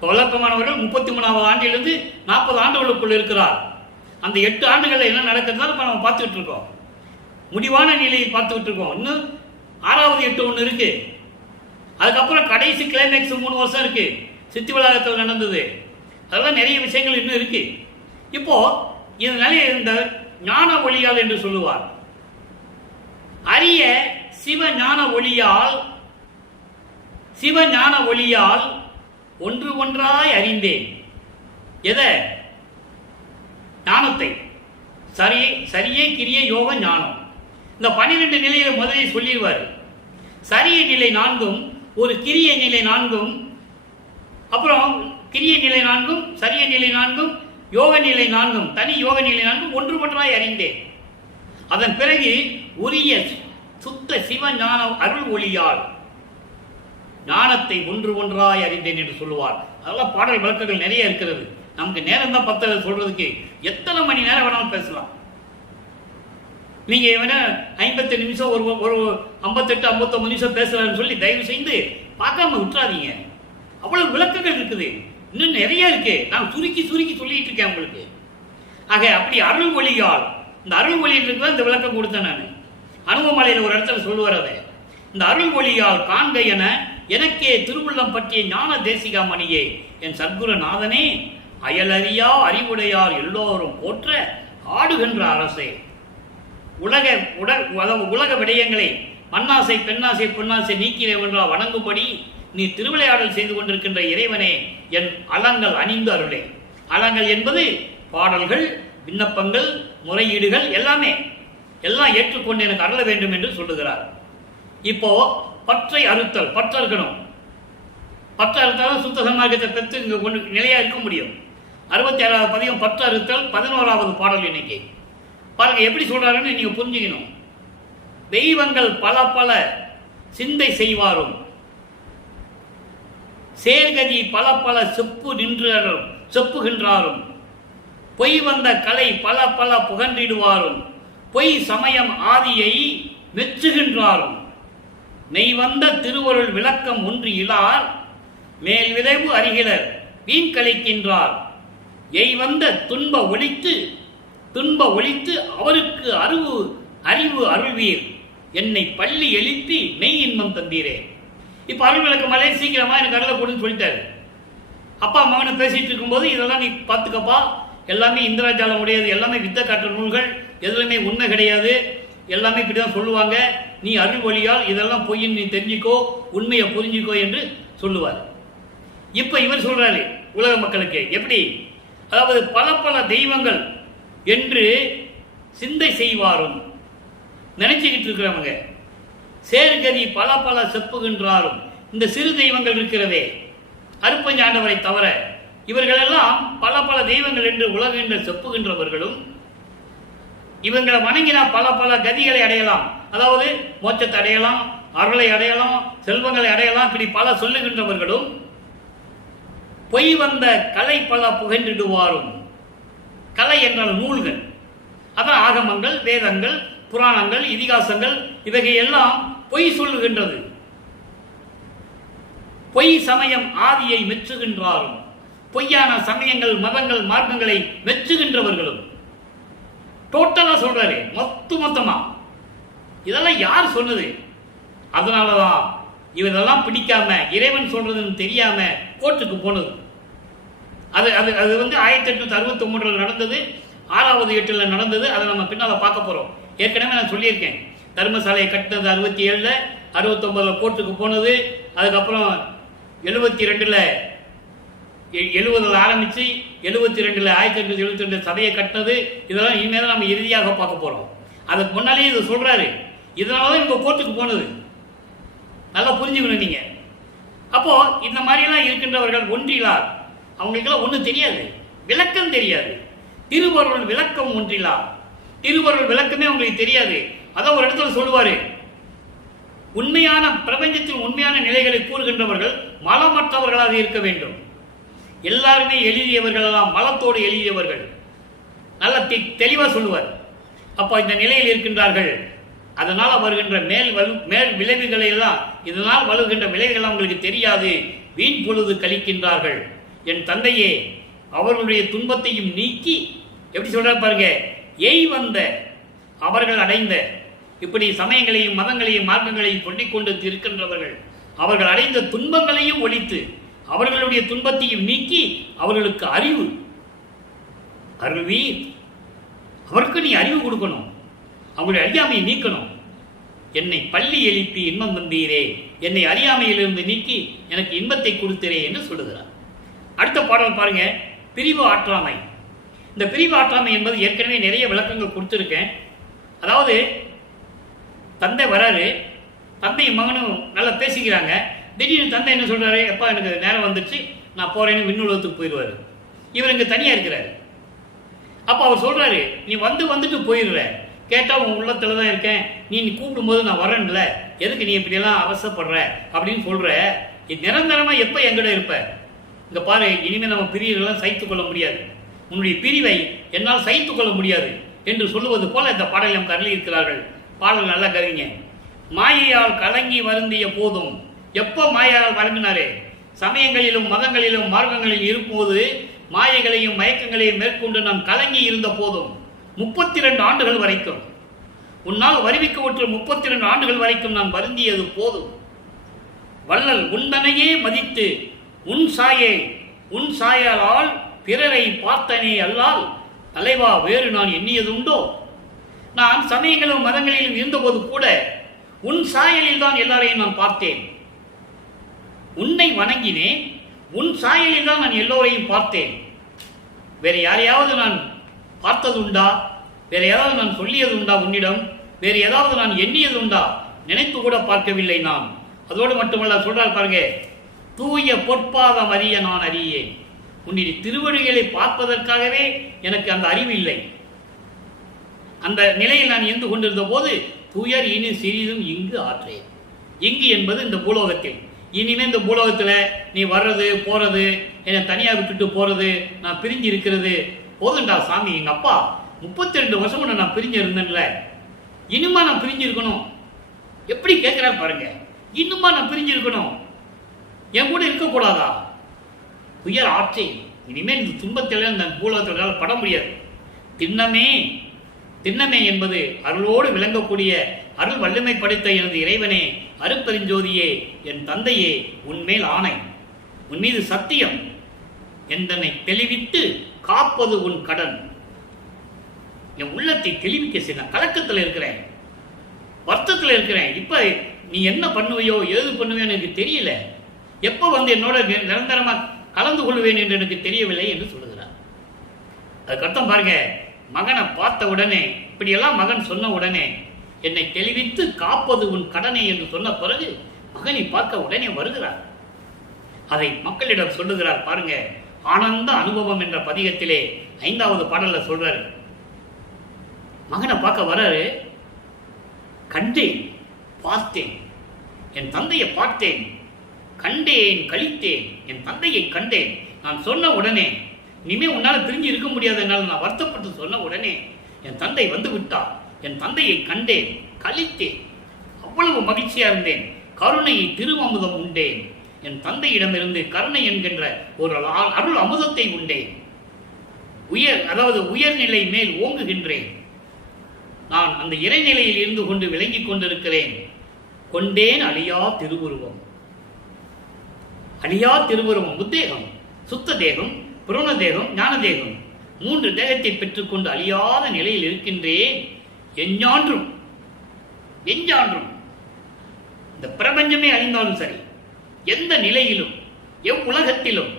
வழக்கமானவர்கள் 33வது ஆண்டிலிருந்து 40 ஆண்டுகளுக்குள் இருக்கிறார். அந்த 8 ஆண்டுகளில் என்ன நடக்கிறதுனால நம்ம பார்த்துக்கிட்டு இருக்கோம், முடிவான நிலையை பார்த்துக்கிட்டு இருக்கோம். இன்னும் 6வது 8 ஒன்று இருக்கு. அதுக்கப்புறம் கடைசி கிளைமேக்ஸ் 3 வருஷம் இருக்கு. சித்தி வளாகத்தில் நடந்தது, அதெல்லாம் நிறைய விஷயங்கள் இன்னும் இருக்கு. இப்போ இதனால இந்த ஞான ஒளியால் என்று சொல்லுவார். அரிய சிவஞான ஒளியால், சிவஞான ஒளியால் ஒன்று ஒன்றாய் அறிந்தேன். எதை? ஞானத்தை. சரியே கிரிய யோக ஞானம். இந்த 12 நிலையில முதலில் சொல்லிடுவார். சரிய நிலை 4ம், ஒரு கிரிய நிலை 4ம், அப்புறம் கிரிய நிலை 4ம், சரிய நிலை 4ம், யோக நிலை 4ம், தனி யோக நிலை 4ம் ஒன்று ஒன்றாய் அறிந்தேன். அதன் பிறகு உரிய சுத்த சிவ ஞான அருள் ஒளியால் ஞானத்தை ஒன்று ஒன்றாய் அறிந்தேன் என்று சொல்லுவார். அதெல்லாம் பாடல் விளக்கங்கள் நிறைய இருக்கிறது. நமக்கு நேரம் தான் பத்த சொல்றதுக்கு, எத்தனை மணி நேரம் வேணாலும் பேசலாம். நீங்க 50 நிமிஷம், ஒரு 58 59 நிமிஷம் பேசலாம்னு சொல்லி தயவு செய்து பார்க்காம விட்டுறாதீங்க. அவ்வளவு விளக்கங்கள் இருக்குது, இன்னும் நிறைய இருக்கு. நான் சுருக்கி சொல்லிட்டு இருக்கேன் உங்களுக்கு. ஆக அப்படி அருள் ஒளியால், இந்த அருள் ஒளியிட்டு இந்த விளக்கம் கொடுத்தேன் நான். அனுபவமலையில் ஒரு இடத்துல சொல்லுவார் அதை. இந்த அருள் ஒளியால் காண்க என எனக்கே திருவுள்ளம் பற்றிய ஞான தேசிகாமணியே, என் சத்குருநாதனே, அயலறியா அறிவுடையார் எல்லோரும் போற்ற ஆடுகின்ற அரசே. உலக விடயங்களை மண்ணாசை பெண்ணாசை பொன்னாசை நீக்கிறவென்றா வணங்கும்படி நீ திருவிளையாடல் செய்து கொண்டிருக்கின்ற இறைவனே, என் அலங்கள் அணிந்து அருளே. அலங்கள் என்பது பாடல்கள், விண்ணப்பங்கள், முறையீடுகள் எல்லாமே, எல்லாம் ஏற்றுக்கொண்டு எனக்கு அருள வேண்டும் என்று சொல்லுகிறார். இப்போ பற்றை அறுத்தல், பற்றறுக்கணும். பற்ற அறுத்தாலும் சுத்த சமார்க்கத்தை பெற்று இங்க கொண்டு நிலையா இருக்க முடியும். 66வது பதியம் பற்று அறுத்தல், 11வது பாடல் எண்ணிக்கை. பாருங்க எப்படி சொல்றாருன்னு நீங்க புரிஞ்சுக்கணும். தெய்வங்கள் பல பல சிந்தை செய்வாரும், சேர்கதி பல பல செப்புகின்றாரும், பொய் வந்த கலை பல பல புகன்றிடுவாரும், பொய் சமயம் ஆதியை மெச்சுகின்றாரும், மெய் வந்த திருவருள் விளக்கம் ஒன்று இலார், மேல் விளைவு அறிகிறர் வீண் கழிக்கின்றார், எய் வந்த துன்ப ஒழித்து அவருக்கு அறிவு அருள்வீர், என்னை பள்ளி எழுப்பி மெய் இன்பம் தந்தீரே. இப்ப அருள் விளக்கம் மலை சீக்கிரமா எனக்கு அருளை கொடுன்னு சொல்லிட்டாரு. அப்பா மகனை பேசிட்டு இருக்கும்போது இதெல்லாம் நீ பார்த்துக்கப்பா, எல்லாமே இந்திரஜாலம் உடையது, எல்லாமே வித்த காட்டுற நூல்கள், எதுவுமே உண்மை கிடையாது, எல்லாமே இப்படிதான் சொல்லுவாங்க, நீ அருள் வழியால் இதெல்லாம் பொய்ன்னு நீ தெரிஞ்சுக்கோ, உண்மையை புரிஞ்சுக்கோ என்று சொல்லுவார். இப்ப இவர் சொல்றாரு உலக மக்களுக்கு எப்படி, அதாவது பல பல தெய்வங்கள் என்று சிந்தை செய்வாரும், நினைச்சுக்கிட்டு இருக்கிறவங்க, சேர்கதி பல பல செப்புகின்றாரும், இந்த சிறு தெய்வங்கள் இருக்கிறதே அருப்பஞ்சாண்டவரை தவிர இவர்களெல்லாம் பல பல தெய்வங்கள் என்று உலகின்ற செப்புகின்றவர்களும், இவங்களை வணங்கினா பல பல கதிகளை அடையலாம், அதாவது மோட்சத்தை அடையலாம், அருளை அடையலாம், செல்வங்களை அடையலாம், இப்படி பல சொல்லுகின்றவர்களும், பொய் வந்த கலை பல புகன்றிடுவாரும், கலை என்றால் நூல்கள், அதான் ஆகமங்கள், வேதங்கள், புராணங்கள், இதிகாசங்கள், இவைகள் எல்லாம் பொய் சொல்லுகின்றது. பொய் சமயம் ஆதியை மெச்சுகின்றாரும், பொய்யான சமயங்கள், மதங்கள், மார்க்கங்களை மெச்சுகின்றவர்களும். டோட்டலா சொல்றாரு, மொத்தமா. இதெல்லாம் யார் சொன்னது? அதனாலதான் இவரெல்லாம் பிடிக்காம இறைவன் சொல்றதுன்னு தெரியாம கோர்ட்டுக்கு போனது. அது அது அது 1863 நடந்தது, 6வது 8ல் நடந்தது. அதை நம்ம பின்னால பார்க்க போறோம். ஏற்கனவே நான் சொல்லியிருக்கேன், தர்மசாலையை கட்டினது 67, 69 கோர்ட்டுக்கு போனது. அதுக்கப்புறம் 72ல் 70 ஆரம்பிச்சு 72ல் 1872 சபையை கட்டினது. இதெல்லாம் இனிமேல் நம்ம இறுதியாக பார்க்க போறோம். அதுக்கு முன்னாலேயே இதை சொல்றாரு. இதனாலதான் இவங்க கோர்ட்டுக்கு போனது. நல்லா புரிஞ்சுக்கணும் நீங்க. அப்போ இந்த மாதிரிலாம் இருக்கின்றவர்கள் ஒன்றிலார். அவங்களுக்கெல்லாம் ஒன்றும் தெரியாது, விளக்கம் தெரியாது. திருவருள் விளக்கம் ஒன்றிலார். திருவருள் விளக்கமே அவங்களுக்கு தெரியாது. அதான் ஒரு இடத்துல சொல்லுவாரு, உண்மையான பிரபஞ்சத்தின் உண்மையான நிலைகளை கூறுகின்றவர்கள் மலமற்றவர்களாக இருக்க வேண்டும். எல்லாருமே எழுதியவர்கள் எல்லாம் மலத்தோடு எழுதியவர்கள். நல்ல தெளிவா சொல்லுவார். அப்ப இந்த நிலையில் இருக்கின்றார்கள். அதனால் வருகின்ற மேல் விளைவுகளை எல்லாம், இதனால் வருகின்ற விளைவுகள் அவங்களுக்கு தெரியாது. வீண் பொழுது கழிக்கின்றார்கள். என் தந்தையே, அவர்களுடைய துன்பத்தையும் நீக்கி, எப்படி சொல்ற பாருங்க, எய் வந்த அவர்கள் அடைந்த, இப்படி சமயங்களையும் மதங்களையும் மார்க்கங்களையும் சொல்லிக் கொண்டு இருக்கின்றவர்கள் அவர்கள் அடைந்த துன்பங்களையும் ஒழித்து, அவர்களுடைய துன்பத்தையும் நீக்கி, அவர்களுக்கு அறிவு அருள்வீர். அவருக்கு நீ அறிவு கொடுக்கணும், அவங்களுடைய அறியாமையை நீக்கணும். என்னை பள்ளி எழுப்பி இன்பம் தந்தீரே, என்னை அறியாமையிலிருந்து நீக்கி எனக்கு இன்பத்தை கொடுத்தீரே என்று சொல்லுகிறார். அடுத்த பாடல் பாருங்க, பிரிவு ஆற்றாமை. இந்த பிரிவு ஆற்றாமை என்பது ஏற்கனவே நிறைய விளக்கங்கள் கொடுத்துருக்கேன். அதாவது தந்தை வராரு, தந்தையும் மகனும் நல்லா பேசிக்கிறாங்க. திடீர்னு தந்தை என்ன சொல்றாரு, எப்பா எனக்கு நேரம் வந்துச்சு, நான் போறேன்னு விண்ணுலகத்துக்கு போயிடுவாரு. இவர் இங்க தனியா இருக்கிறாரு. அப்ப அவர் சொல்றாரு, நீ வந்துட்டு போயிடுற, கேட்டா உன் உள்ளத்துல தான் இருக்கேன், நீ கூப்பிடும் போது நான் வரேன்ல, எதுக்கு நீ இப்படியெல்லாம் அவசப்படுற அப்படின்னு சொல்ற. நிரந்தரமா எப்ப எங்கட இருப்ப? இங்க பாரு, இனிமேல் நம்ம பிரிவுகளாம் சகித்துக் கொள்ள முடியாது, உன்னுடைய பிரிவை என்னால் சகித்துக் கொள்ள முடியாது என்று சொல்லுவது போல இந்த பாடலை நமக்கு அருளி இருக்கிறார்கள். பாடல் நல்லா கவிங்க. மாயையால் கலங்கி வருந்திய போதும், எப்போ மாயால் வழங்கினாரே? சமயங்களிலும் மதங்களிலும் மார்க்கங்களில் இருக்கும்போது மாயைகளையும் மயக்கங்களையும் மேற்கொண்டு நான் கலங்கி இருந்த போதும், 32 ஆண்டுகள் வரைக்கும், உன்னால் வருவிக்கவுற்ற 32 ஆண்டுகள் வரைக்கும் நான் வருந்தியது போதும். வள்ளல் உந்தனையே மதித்து உன் சாயால் பிறரை பார்த்தனே அல்லால் தலைவா வேறு நான் எண்ணியது உண்டோ? நான் சமயங்களிலும் மதங்களிலும் இருந்தபோது கூட உன் சாயலில் தான் எல்லாரையும் நான் பார்த்தேன், உன்னை வணங்கினேன், உன் சாயலில் தான் நான் எல்லோரையும் பார்த்தேன். வேற யாரையாவது நான் பார்த்தது உண்டா? வேற ஏதாவது நான் சொல்லியது உண்டா உன்னிடம்? வேறு ஏதாவது நான் எண்ணியது உண்டா? நினைத்து கூட பார்க்கவில்லை நான். அதோடு மட்டுமல்ல, சொல்றார் பாருங்க, தூய பொற்பாதம் அறிய நான் அறியேன். உன்னுடைய திருவடிகளை பார்ப்பதற்காகவே எனக்கு அந்த அறிவு இல்லை. அந்த நிலையில் நான் இருந்து கொண்டிருந்த போது துயர் இனி சிறிதும் இங்கு ஆற்றேன். இங்கு என்பது இந்த பூலோகத்தில். இனிமே இந்த பூலோகத்தில் நீ வர்றது போறது, என்னை தனியாக விட்டுட்டு போறது, நான் பிரிஞ்சு இருக்கிறது போதுண்டா சாமி. எங்க அப்பா 32 வருஷம் நான் பிரிஞ்சு இருந்தேன்ல, இனிமா நான் பிரிஞ்சு இருக்கணும். எப்படி கேட்கிறா பாருங்க, இன்னுமா நான் பிரிஞ்சு இருக்கணும், என் கூட இருக்கக்கூடாதா? துயர் ஆற்றே. இனிமேல் இந்த துன்பத்தில் இந்த பூலோகத்தில் பட முடியாது. திண்ணமே என்பது அருளோடு விளங்கக்கூடிய அருள் வல்லமை படைத்த எனது இறைவனே, அருட்பெருஞ்சோதியே, என் தந்தையே, உன்மேல் ஆணை, உன் மீது சத்தியம், என்னை தெளிவித்து காப்பது உன் கடன். என் உள்ளத்தை தெளிவிக்க செய்ய கலக்கத்தில் இருக்கிறேன், வருத்தத்தில் இருக்கிறேன். இப்ப நீ என்ன பண்ணுவையோ ஏது பண்ணுவையோ எனக்கு தெரியல. எப்ப வந்து என்னோட நிரந்தரமா கலந்து கொள்வேன் என்று எனக்கு தெரியவில்லை என்று சொல்லுகிறார். அதுக்கு அர்த்தம் பாருங்க, மகனை பார்த்த உடனே, இப்படியெல்லாம் மகன் சொன்ன உடனே, என்னை தெளிவித்து காப்பது உன் கடனை என்று சொன்ன பிறகு மகனை பார்க்க உடனே வருகிறார். அதை மக்களிடம் சொல்லுகிறார். பாருங்க, ஆனந்த அனுபவம் என்ற பதிகத்திலே 5வது பாடல்ல சொல்றாரு. மகனை பார்க்க வராரு. கண்டேன், பார்த்தேன், என் தந்தையை பார்த்தேன், கண்டேன், கழித்தேன், என் தந்தையை கண்டேன். நான் சொன்ன உடனே, இனிமே உன்னால பிரிஞ்சு இருக்க முடியாது என்னால் நான் வருத்தப்பட்டு சொன்ன உடனே என் தந்தை வந்து விட்டார். என் தந்தையை கண்டேன், கழித்தேன், அவ்வளவு மகிழ்ச்சியா இருந்தேன், கருணையை திருவமுதம் உண்டேன். என் தந்தையிடமிருந்து கருணை என்கின்ற ஒரு அருள் அமுதத்தை உண்டேன். உயர்நிலை மேல் ஓங்குகின்றேன். நான் அந்த இறைநிலையில் இருந்து கொண்டு விளங்கிக் கொண்டிருக்கிறேன். கொண்டேன் அழியா திருவுருவம். அழியா திருவுருவம் உத்தேகம், சுத்த தேகம், புரண தேகம், ஞான தேகம், 3 தேகத்தை பெற்றுக்கொண்டு அழியாத நிலையில் இருக்கின்றேன். எஞ்ஞான்றும் இந்த பிரபஞ்சமே அழிந்தாலும் சரி, எந்த நிலையிலும் எவ்வுலகத்திலும்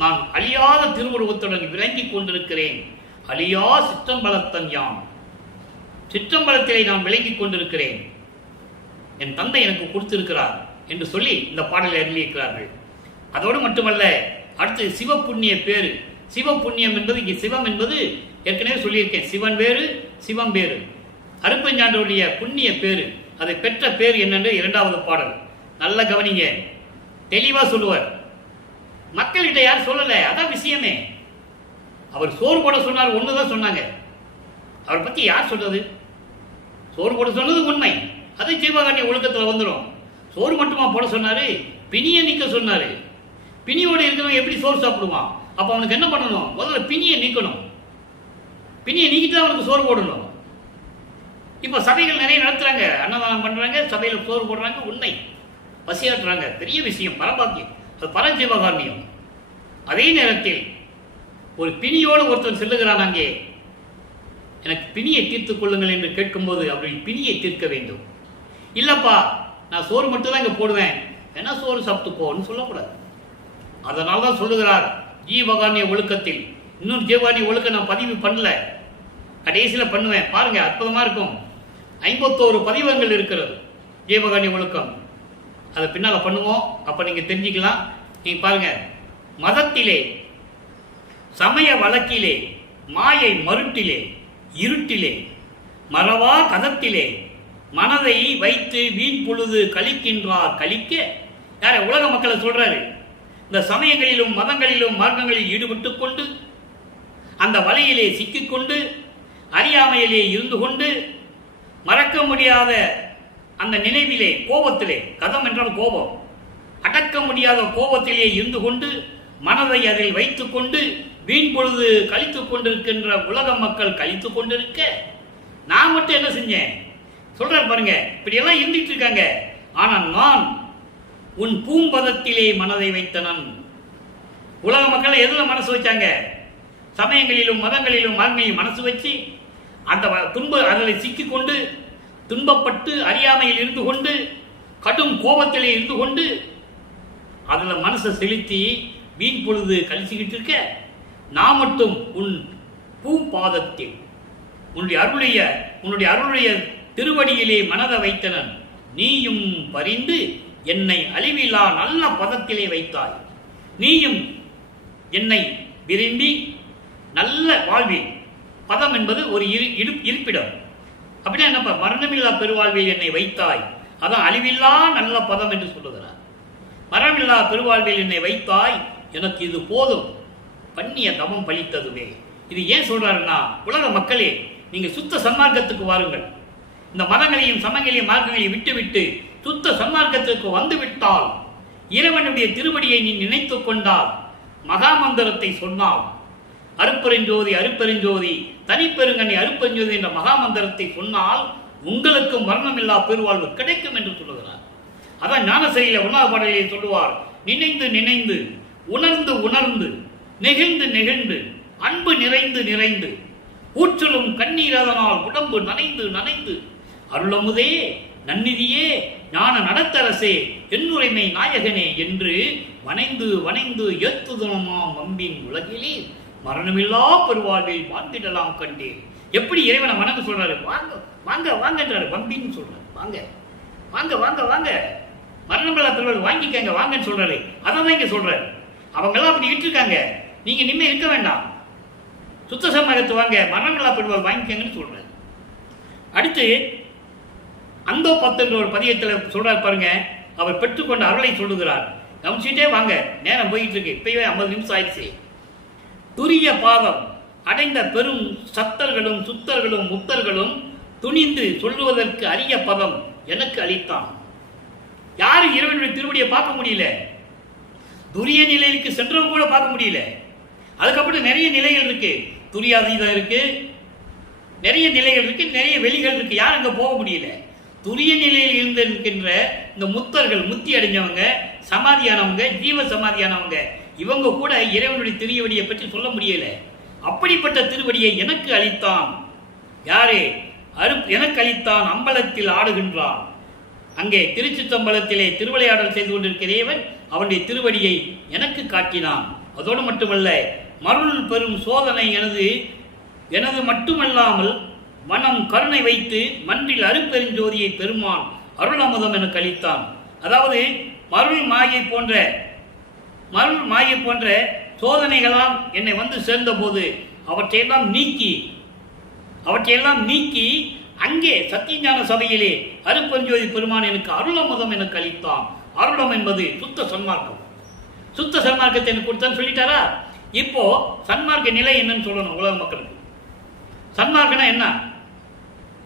நான் அழியாத திருவுருவத்துடன் விளங்கிக் கொண்டிருக்கிறேன். அழியா சிற்றம்பலத்தன் யாம். சிற்றம்பலத்திலே நான் விளங்கிக் கொண்டிருக்கிறேன். என் தந்தை எனக்கு கொடுத்திருக்கிறார் என்று சொல்லி இந்த பாடலை எழுதியிருக்கிறார்கள். அதோடு மட்டுமல்ல, அடுத்து சிவப்புண்ணிய பேரு. சிவப்புண்ணியம் என்பது, இங்கே சிவம் என்பது ஏற்கனவே சொல்லியிருக்கேன். சிவன் வேறு, சிவம் வேறு. அருப்பஞ்சாண்டோடைய புண்ணிய பேரு, அதை பெற்ற பேர் என்னென்று 2வது பாடல். நல்ல கவனிங்க, தெளிவா சொல்லுவார். மக்கள்கிட்ட யார் சொல்லல, அதான் விஷயமே. அவர் சோறு போட சொன்னார், ஒண்ணுதான் சொன்னாங்க. அவரை பத்தி யார் சொல்றது? சோறு போட சொன்னது உண்மை, அது ஜீவகாருண்ய ஒழுக்கத்தில் வந்துடும். சோறு மட்டுமா போட சொன்னாரு? பிணியை நீக்க சொன்னாரு. பிணியோடு இருக்கிறவன் எப்படி சோறு சாப்பிடுவான்? அப்ப அவனுக்கு என்ன பண்ணணும்? முதல்ல பிணியை நீக்கணும். பிணியை நீக்கிட்டு அவனுக்கு சோறு போடணும். இப்ப சபைகள் நிறைய நடத்துறாங்க, அன்னதானம் பண்றாங்க, சபையில் சோறு போடுறாங்க, உண்மை. பசியாற்றுறாங்க, பெரிய விஷயம், பரபாக்கியம், அது பரஜீவகாருண்யம். அதே நேரத்தில் ஒரு பிணியோடு ஒருத்தன் செல்லுகிறான். அங்கே எனக்கு பிணியை தீர்த்துக் கொள்ளுங்கள் என்று கேட்கும்போது அவர்கள் பிணியை தீர்க்க வேண்டும். இல்லப்பா, நான் சோறு மட்டும் தான் இங்க போடுவேன், என்ன சோறு சாப்பிட்டு போன்னு சொல்லக்கூடாது. அதனால தான் சொல்லுகிறார் ஜீவகாருண்ய ஒழுக்கத்தில். இன்னும் ஜீவகாருண்ய ஒழுக்கம் நான் பதிவு பண்ணல, கடைசியில் பண்ணுவேன். பாருங்க, அற்புதமா இருக்கும். 51 பதிவங்கள் இருக்கிறது ஜீவகாருண்ய ஒழுக்கம். அதை பின்னால பண்ணுவோம், அப்ப நீங்க தெரிஞ்சுக்கலாம். நீங்க பாருங்க, மதத்திலே, சமய வழக்கிலே, மாயை மருட்டிலே, இருட்டிலே, மறவா கதத்திலே மனதை வைத்து வீண் பொழுது கழிக்கின்றார் கழிக்க. யார? உலக மக்களை சொல்றாரு. இந்த சமயங்களிலும் மதங்களிலும் மார்க்கங்களில் ஈடுபட்டு கொண்டு, அந்த வலையிலே சிக்கிக்கொண்டு, அறியாமையிலே இருந்து கொண்டு, மறக்க முடியாத அந்த நினைவிலே, கோபத்திலே, கதம் என்றால் கோபம், அடக்க முடியாத கோபத்திலே இருந்து கொண்டு, மனதை அதில் வைத்துக் கொண்டு வீண் பொழுது கழித்துக் கொண்டிருக்கின்ற உலக மக்கள் கழித்துக் கொண்டிருக்க, நான் மட்டும் என்ன செஞ்சேன் சொல்ற பாருங்க. இப்படி எல்லாம் இருந்துட்டு இருக்காங்க. ஆனா நான் உன் பூம்பதத்திலே மனதை வைத்தனன். உலக மக்கள் எதுல மனசு வச்சாங்க? சமயங்களிலும் மதங்களிலும் மார்க்கங்களிலும் மனசு வச்சு, அந்த அதில் சிக்கிக்கொண்டு, துன்பப்பட்டு, அறியாமையில் இருந்து கொண்டு, கடும் கோபத்திலே இருந்து கொண்டு, அதுல மனசை செலுத்தி வீண் பொழுது கழிச்சுக்கிட்டு இருக்க, நான் மட்டும் உன் பூபாதத்தில், உன்னுடைய அருளுடைய திருவடியிலே மனதை வைத்தனன். நீயும் பரிந்து என்னை அழிவிலா நல்ல பதத்திலே வைத்தாய். நீயும் என்னை விரும்பி நல்ல வாழ்வில், பதம் என்பது ஒரு இருப்பிடம். அப்படின்னா என்னப்பா? மரணமில்லா பெருவாழ்வில் என்னை வைத்தாய். அதான் அழிவில்லா நல்ல பதம் என்று சொல்லுகிறார். மரணமில்லா பெருவாழ்வில் என்னை வைத்தாய், எனக்கு இது போதும், பண்ணிய தவம் பலித்ததுவே. இது ஏன் சொல்றாருன்னா, உலக மக்களே, நீங்க சுத்த சன்மார்க்கத்துக்கு வாருங்கள். இந்த மதங்களையும் சமங்களையும் மார்க்கங்களையும் விட்டுவிட்டு சுத்த சன்மார்க்கத்திற்கு வந்துவிட்டால், இறைவனுடைய திருவடியை நீ நினைத்துக் கொண்டால், மகாமந்திரத்தை சொன்னால், அருப்பெருஞ்சோதி அருப்பெருஞ்சோதி தனிப்பெருங்கண்ணி அருப்பெருஞ்சோதி என்ற மகாமந்திரத்தை சொன்னால் உங்களுக்கு மரணமில்லா பெருவாழ்வு கிடைக்கும் என்று சொல்லுகிறார். அதான் ஞானசரியில 1வது பாடலிலே சொல்லுவார், நினைந்து நினைந்து, உணர்ந்து உணர்ந்து, நெகிழ்ந்து நெகிழ்ந்து, அன்பு நிறைந்து நிறைந்து, ஊற்றலும் கண்ணீரதனால் உடம்பு நனைந்து நனைந்து, அருளமுதே நன்னிதியே ஞான நடத்தரசே என்னுரைமை நாயகனே என்று வனைந்து வனைந்து ஏத்துதனமாம் வம்பின் உலகிலே மரணமில்லா பெருவாழ்வில் வாழ்ந்திடலாம் கண்டேன். எப்படி இறைவனை வணங்க சொல்றாரு? வாங்க வாங்க வாங்கன்றாரு. வம்பின்னு சொல்றாரு. வாங்க வாங்க வாங்க வாங்க, மரணமில்லா பெருவாழ்வு வாங்கிக்கங்க வாங்கன்னு சொல்றாரு. அதான் இங்க சொல்றாரு. அவங்கெல்லாம் அப்படி இருக்காங்க, நீங்க நிம்மதி இருக்க வேண்டாம், சுத்த சமயத்து வாங்க, மரணமில்லா பெருவாழ்வு வாங்கிக்கங்கன்னு சொல்றாரு. அடுத்து அந்த 10 ஒரு பதியத்தில் சொல்றாரு பாருங்க. அவர் பெற்றுக்கொண்ட அருளை சொல்லுகிறார். கவனிச்சுட்டே வாங்க, நேரம் போயிட்டு இருக்கு. இப்பயே 50 நிமிஷம் ஆயிடுச்சு. துரிய பாதம் அடைந்த பெரும் சத்தர்களும் சுத்தர்களும் முத்தர்களும் துணிந்து சொல்லுவதற்கு அரிய பதம் எனக்கு அளித்தான். யாரும் இறைவனுடைய திருவடியை பார்க்க முடியல, துரிய நிலைக்கு சென்றவங்க கூட பார்க்க முடியல. அதுக்கப்புறம் நிறைய நிலைகள் இருக்கு, துரியாதீதம் இருக்கு, நிறைய நிலைகள் இருக்கு, நிறைய வெளிகள் இருக்கு. யாரும் அங்கே போக முடியல. துரிய நிலையில் இருந்திருக்கின்ற இந்த முத்தர்கள், முத்தி அடைஞ்சவங்க, சமாதியானவங்க, ஜீவ சமாதியானவங்க, இவங்க கூட இறைவனுடைய திருவடியை பற்றி சொல்ல முடியல. அப்படிப்பட்ட திருவடியை எனக்கு அளித்தான். யாரு? எனக்கு அளித்தான். அம்பலத்தில் ஆடுகின்றான். அங்கே திருச்சிற்றம்பலத்திலே திருவிளையாடல் செய்து கொண்டிருக்கிற இறைவன் அவனுடைய திருவடியை எனக்கு காட்டினான். அதோடு மட்டுமல்ல, மருள் பெரும் சோதனை எனது மட்டுமல்லாமல் மனம் கருணை வைத்து மன்றில் அருப்பெருஞ்சோதியை பெருமான் அருள் அமுதம் எனக்கு அளித்தான். அதாவது மருள் மாயை போன்ற சோதனைகளாம் என்னை வந்து சேர்ந்த போது அவற்றையெல்லாம் நீக்கி அங்கே சத்தியஞான சபையிலே அருப்பெருஞ்சோதி பெருமான் எனக்கு அருள் அமுதம் எனக்கு அளித்தான். அருளம் என்பது சுத்த சன்மார்க்கம். சுத்த சன்மார்க்கத்தை எனக்கு கொடுத்தான்னு சொல்லிட்டாரா? இப்போ சன்மார்க்க நிலை என்னன்னு சொல்லணும் உலக மக்களுக்கு. சன்மார்க்கனா என்ன?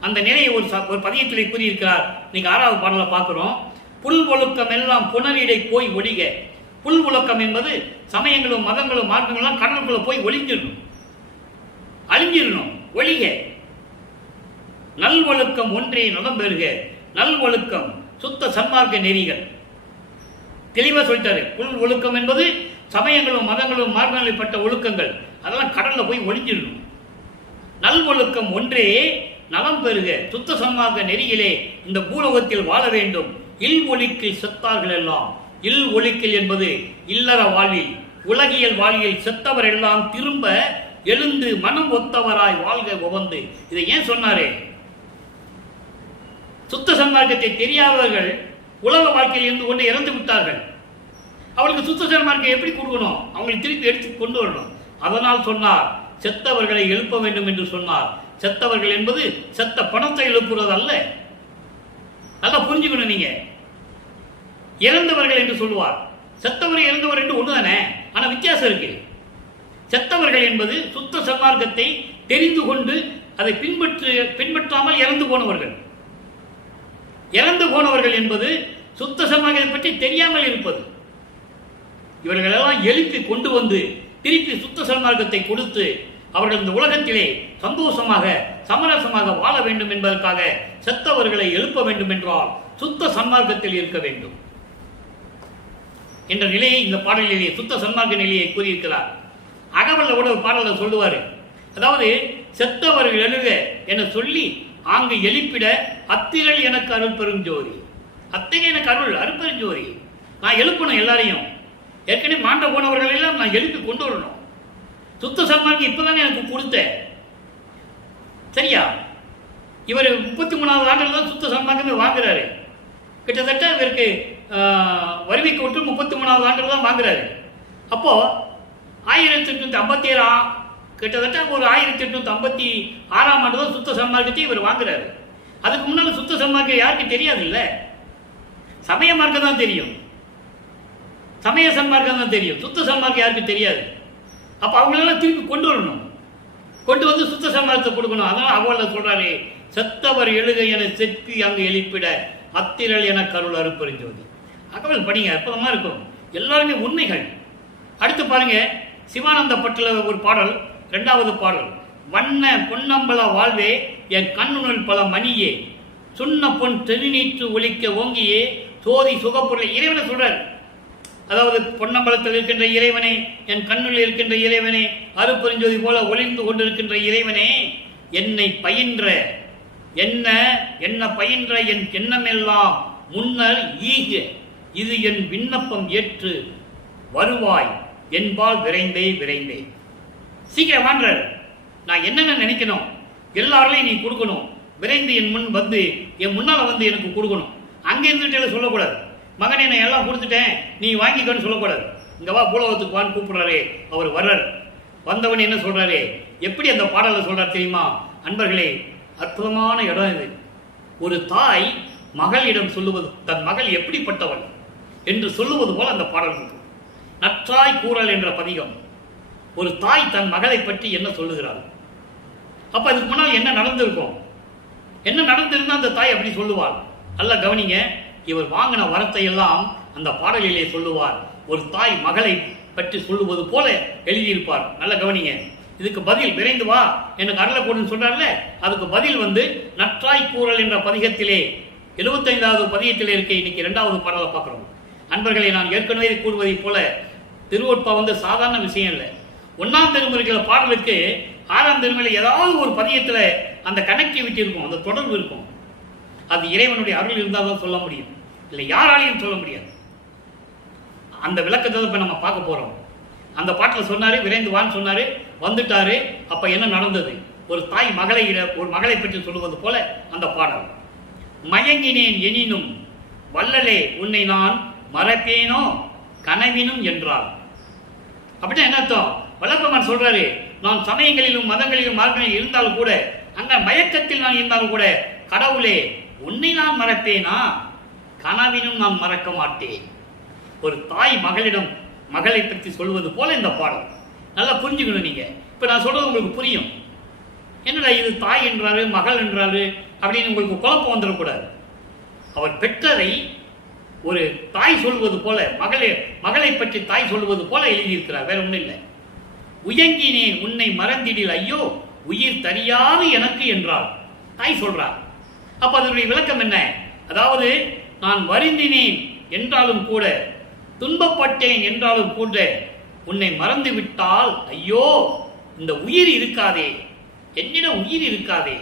அந்த நிலையை ஒரு பதியத்திலே கூறியிருக்கிறார். நீங்க 6வது பாடலை பார்க்கிறோம். புல் ஒழுக்கம் எல்லாம் புனரிடை போய் ஒழிக. புல் ஒழுக்கம் என்பது சமயங்களும் மதங்களும் மார்க்கங்களும் கடலுக்குள்ள போய் அழிஞ்சிடணும், ஒழிக. நல்வொழுக்கம் ஒன்றே நலம் பெறுக. நல்வொழுக்கம் சுத்த சன்மார்க்க நெறிகள் தெளிவா சொல்லிட்டாரு. புல் ஒழுக்கம் என்பது சமயங்களும் மதங்களும் மார்க்கங்களில் ஒழுக்கங்கள், அதெல்லாம் கடல்ல போய் ஒழிஞ்சிடணும். நல்வொழுக்கம் ஒன்றே நலம் பெறுக. சுத்த சன்மார்க்க நெறியிலே இந்த பூலோகத்தில் வாழ வேண்டும். இல் ஒழிக்கில் செத்தார்கள் எல்லாம். இல் ஒழிக்கில் என்பது இல்லற வாழ்வில், உலகியல் வாழ்வில் செத்தவர் எல்லாம் திரும்ப எழுந்து மனம் ஒத்தவராய் வாழ்க உவந்து. இதை ஏன் சொன்னாரே? சுத்த சன்மார்க்கத்தை தெரியாதவர்கள் உலக வாழ்க்கையில் இருந்து கொண்டு இறந்து விட்டார்கள். அவர்களுக்கு சுத்த சன்மார்க்கம் எப்படி கொடுக்கணும்? அவங்களை திருப்பி எடுத்து கொண்டு வரணும். அதனால் சொன்னார், செத்தவர்களை எழுப்ப வேண்டும் என்று சொன்னார். செத்தவர்கள் என்பது செத்த பணத்தை எழுப்புறது அல்ல. நல்லா புரிஞ்சுக்கணும். நீங்க இறந்தவர்கள் என்று சொல்லுவார், செத்தவர் இறந்தவர் என்று ஒண்ணுதானே, ஆனா வித்தியாசம் இருக்கு. செத்தவர்கள் என்பது சுத்த சன்மார்க்கத்தை தெரிந்து கொண்டு அதை பின்பற்றாமல் இறந்து போனவர்கள். இறந்து போனவர்கள் என்பது சுத்த சன்மார்க்கத்தை பற்றி தெரியாமல் இருப்பது. இவர்களெல்லாம் எழுப்பி கொண்டு வந்து திருப்பி சுத்த சன்மார்க்கத்தை கொடுத்து அவர்கள் இந்த உலகத்திலே சந்தோஷமாக சமரசமாக வாழ வேண்டும் என்பதற்காக செத்தவர்களை எழுப்ப வேண்டும் என்றால் சுத்த சன்மார்க்கத்தில் இருக்க வேண்டும் என்ற நிலையை இந்த பாடலிலே சுத்த சன்மார்க்க நிலையை கூறியிருக்கிறார். அகவல்ல கூட ஒரு பாடலில் சொல்லுவாரு. அதாவது செத்தவர்கள் எழுக என சொல்லி ஆங்கு எழுப்பிட அத்திரள் எனக்கு அருள் பெருஞ்சோதி. அத்தகைய எனக்கு அருள் அருப்பெருஞ்சோதி. நான் எழுப்பணும் எல்லாரையும். ஏற்கனவே மாண்ட போனவர்கள் எல்லாம் நான் எழுப்பி கொண்டு வரணும். சுத்த சன்மார்க்கம் இப்பதானே எனக்கு கொடுத்த. சரியா? இவர் 33வது ஆண்டில் தான் சுத்த சன்மார்க்கமே வாங்குறாரு. கிட்டத்தட்ட இவருக்கு வறுமைக்கு விட்டு 33வது ஆண்டில் தான் வாங்குறாரு. அப்போ 1857 கிட்டத்தட்ட ஒரு 1856ஆம் ஆண்டு தான் சுத்த சன்மார்க்கத்தை இவர் வாங்குறாரு. அதுக்கு முன்னால் சுத்த சன்மார்க்கம் யாருக்கு தெரியாது இல்ல. சமய மார்க்கம் தான் தெரியும், சமய சன்மார்க்கம் தான் தெரியும், சுத்த சன்மார்க்கம் யாருக்கு தெரியாது. அப்ப அவங்களெல்லாம் திருப்பி கொண்டு வரணும், கொண்டு வந்து சுத்த சன்மார்க்கத்தை கொடுக்கணும். அதனால அவங்கள சொல்றாரு, செத்தவர் எழுக என செப்பி அங்கு எழுப்பிட அத்திரள் என கருள் அருப்பெருஞ்சோதி. அகவல் படிங்க, அற்புதமா இருக்கும். எல்லாருமே உண்மைகள். அடுத்து பாருங்க, சிவானந்த பட்டில ஒரு பாடல், 2வது பாடல். வண்ண பொன்னம்பல வாழ்வே என் கண்ணுணல் பல மணியே சுண்ண பொன் தெளிநீற்று ஒழிக்க ஓங்கியே சோதி சுகப்பொருளை இறைவனை சொல்றார். அதாவது பொன்னம்பலத்தில் இருக்கின்ற இறைவனே, என் கண்ணில் இருக்கின்ற இறைவனே, அருப்பெருஞ்சோதி போல ஒளிர்ந்து கொண்டிருக்கின்ற இறைவனே, என்னை பயின்ற என்ன பயின்ற என் எண்ணமெல்லாம் முன்னர் ஈக இது என் விண்ணப்பம் ஏற்று வருவாய் என்பால் விரைந்தே. சீக்கிரம் வாங்குறார். நான் என்னென்ன நினைக்கணும் எல்லாரையும் நீ கொடுக்கணும். விரைந்து என் முன் வந்து என் முன்னால வந்து எனக்கு கொடுக்கணும். அங்கே இருந்துட்டு சொல்லக்கூடாது, மகனே நான் எல்லாம் கொடுத்துட்டேன் நீ வாங்கிக்கன்னு சொல்லக்கூடாது. இங்க வா பூலோகத்துக்கு வான்னு கூப்பிடுறாரு. அவர் வர்றார். வந்தவன் என்ன சொல்றாரு? எப்படி அந்த பாடலை சொல்றார் தெரியுமா அன்பர்களே? அற்புதமான இடம் இது. ஒரு தாய் மகளிடம் சொல்லுவது, தன் மகள் எப்படிப்பட்டவள் என்று சொல்லுவது போல அந்த பாடல் இருக்கு. நற்றாய் கூறல் என்ற பதிகம். ஒரு தாய் தன் மகளை பற்றி என்ன சொல்லுகிறாள்? அப்ப அதுக்கு முன்னால் என்ன நடந்திருக்கும்? என்ன நடந்திருந்தா அந்த தாய் அப்படி சொல்லுவாள்? நல்லா கவனிங்க. இவர் வாங்கின வரத்தை எல்லாம் அந்த பாடலிலே சொல்லுவார். ஒரு தாய் மகளை பற்றி சொல்லுவது போல எழுதியிருப்பார். நல்ல கவனிங்க. இதுக்கு பதில் விரைந்து வா எனக்கு அருளை கொடுன்னு சொல்றாருல, அதுக்கு பதில் நற்றாய் கூறல் என்ற பதிகத்திலே 75வது பதிகத்திலே இருக்க இன்னைக்கு 2வது பாடலை பார்க்கிறோம். அன்பர்களை, நான் ஏற்கனவே கூறுவதை போல திருவொற்பா சாதாரண விஷயம் இல்லை. 1ஆம் திருமுறைகள பாடலுக்கு 6ஆம் திருமுறை ஏதாவது ஒரு பதியத்துல அந்த கனெக்டிவிட்டி இருக்கும், அந்த தொடர்பு இருக்கும். அது இறைவனுடைய அருள் இருந்தால் தான் சொல்ல முடியும், இல்லை யாராலையும் சொல்ல முடியாது. அந்த விளக்கத்தை இப்ப நம்ம பார்க்க போறோம். அந்த பாட்டில் சொன்னாரு, விரைந்து வான்னு சொன்னாரு, வந்துட்டாரு. அப்ப என்ன நடந்தது? ஒரு தாய் ஒரு மகளை பற்றி சொல்லுவது போல அந்த பாடல். மயங்கினேன் எனினும் வல்லலே உன்னை நான் மறப்பேனோ கனவினும் என்றார். அப்படின்னா என்ன அர்த்தம்? வல்லப்பெருமான் சொல்றாரு, நான் சமயங்களிலும் மதங்களிலும் மார்க்கங்களிலும் இருந்தாலும் கூட, அங்க மயக்கத்தில் நான் இருந்தாலும் கூட, கடவுளே உன்னை நான் மறப்பேனா, கனவினும் நான் மறக்க மாட்டேன். ஒரு தாய் மகளை பற்றி சொல்வது போல இந்த பாடல். நல்லா புரிஞ்சுக்கணும் நீங்க. இப்ப நான் சொல்றது உங்களுக்கு புரியும். என்னடா இது தாய் என்றாரு மகள் என்றாரு அப்படின்னு உங்களுக்கு குழப்பம் வந்துடக்கூடாது. அவர் பெற்றதை ஒரு தாய் சொல்வது போல, மகளை பற்றி தாய் சொல்வது போல எழுதியிருக்கிறார். வேற ஒன்றும் இல்லை. உயங்கினேன் உன்னை மறந்திடில் ஐயோ உயிர் தரியாது எனக்கு என்றார் தாய் சொல்றார். அப்ப அதனுடைய விளக்கம் என்ன? அதாவது நான் வருந்தினேன் என்றாலும் கூட, துன்பப்பட்டேன் என்றாலும் கூட, உன்னை மறந்து விட்டால் ஐயோ இந்த உயிர் இருக்காதே, என்னிடம் உயிர் இருக்காதே,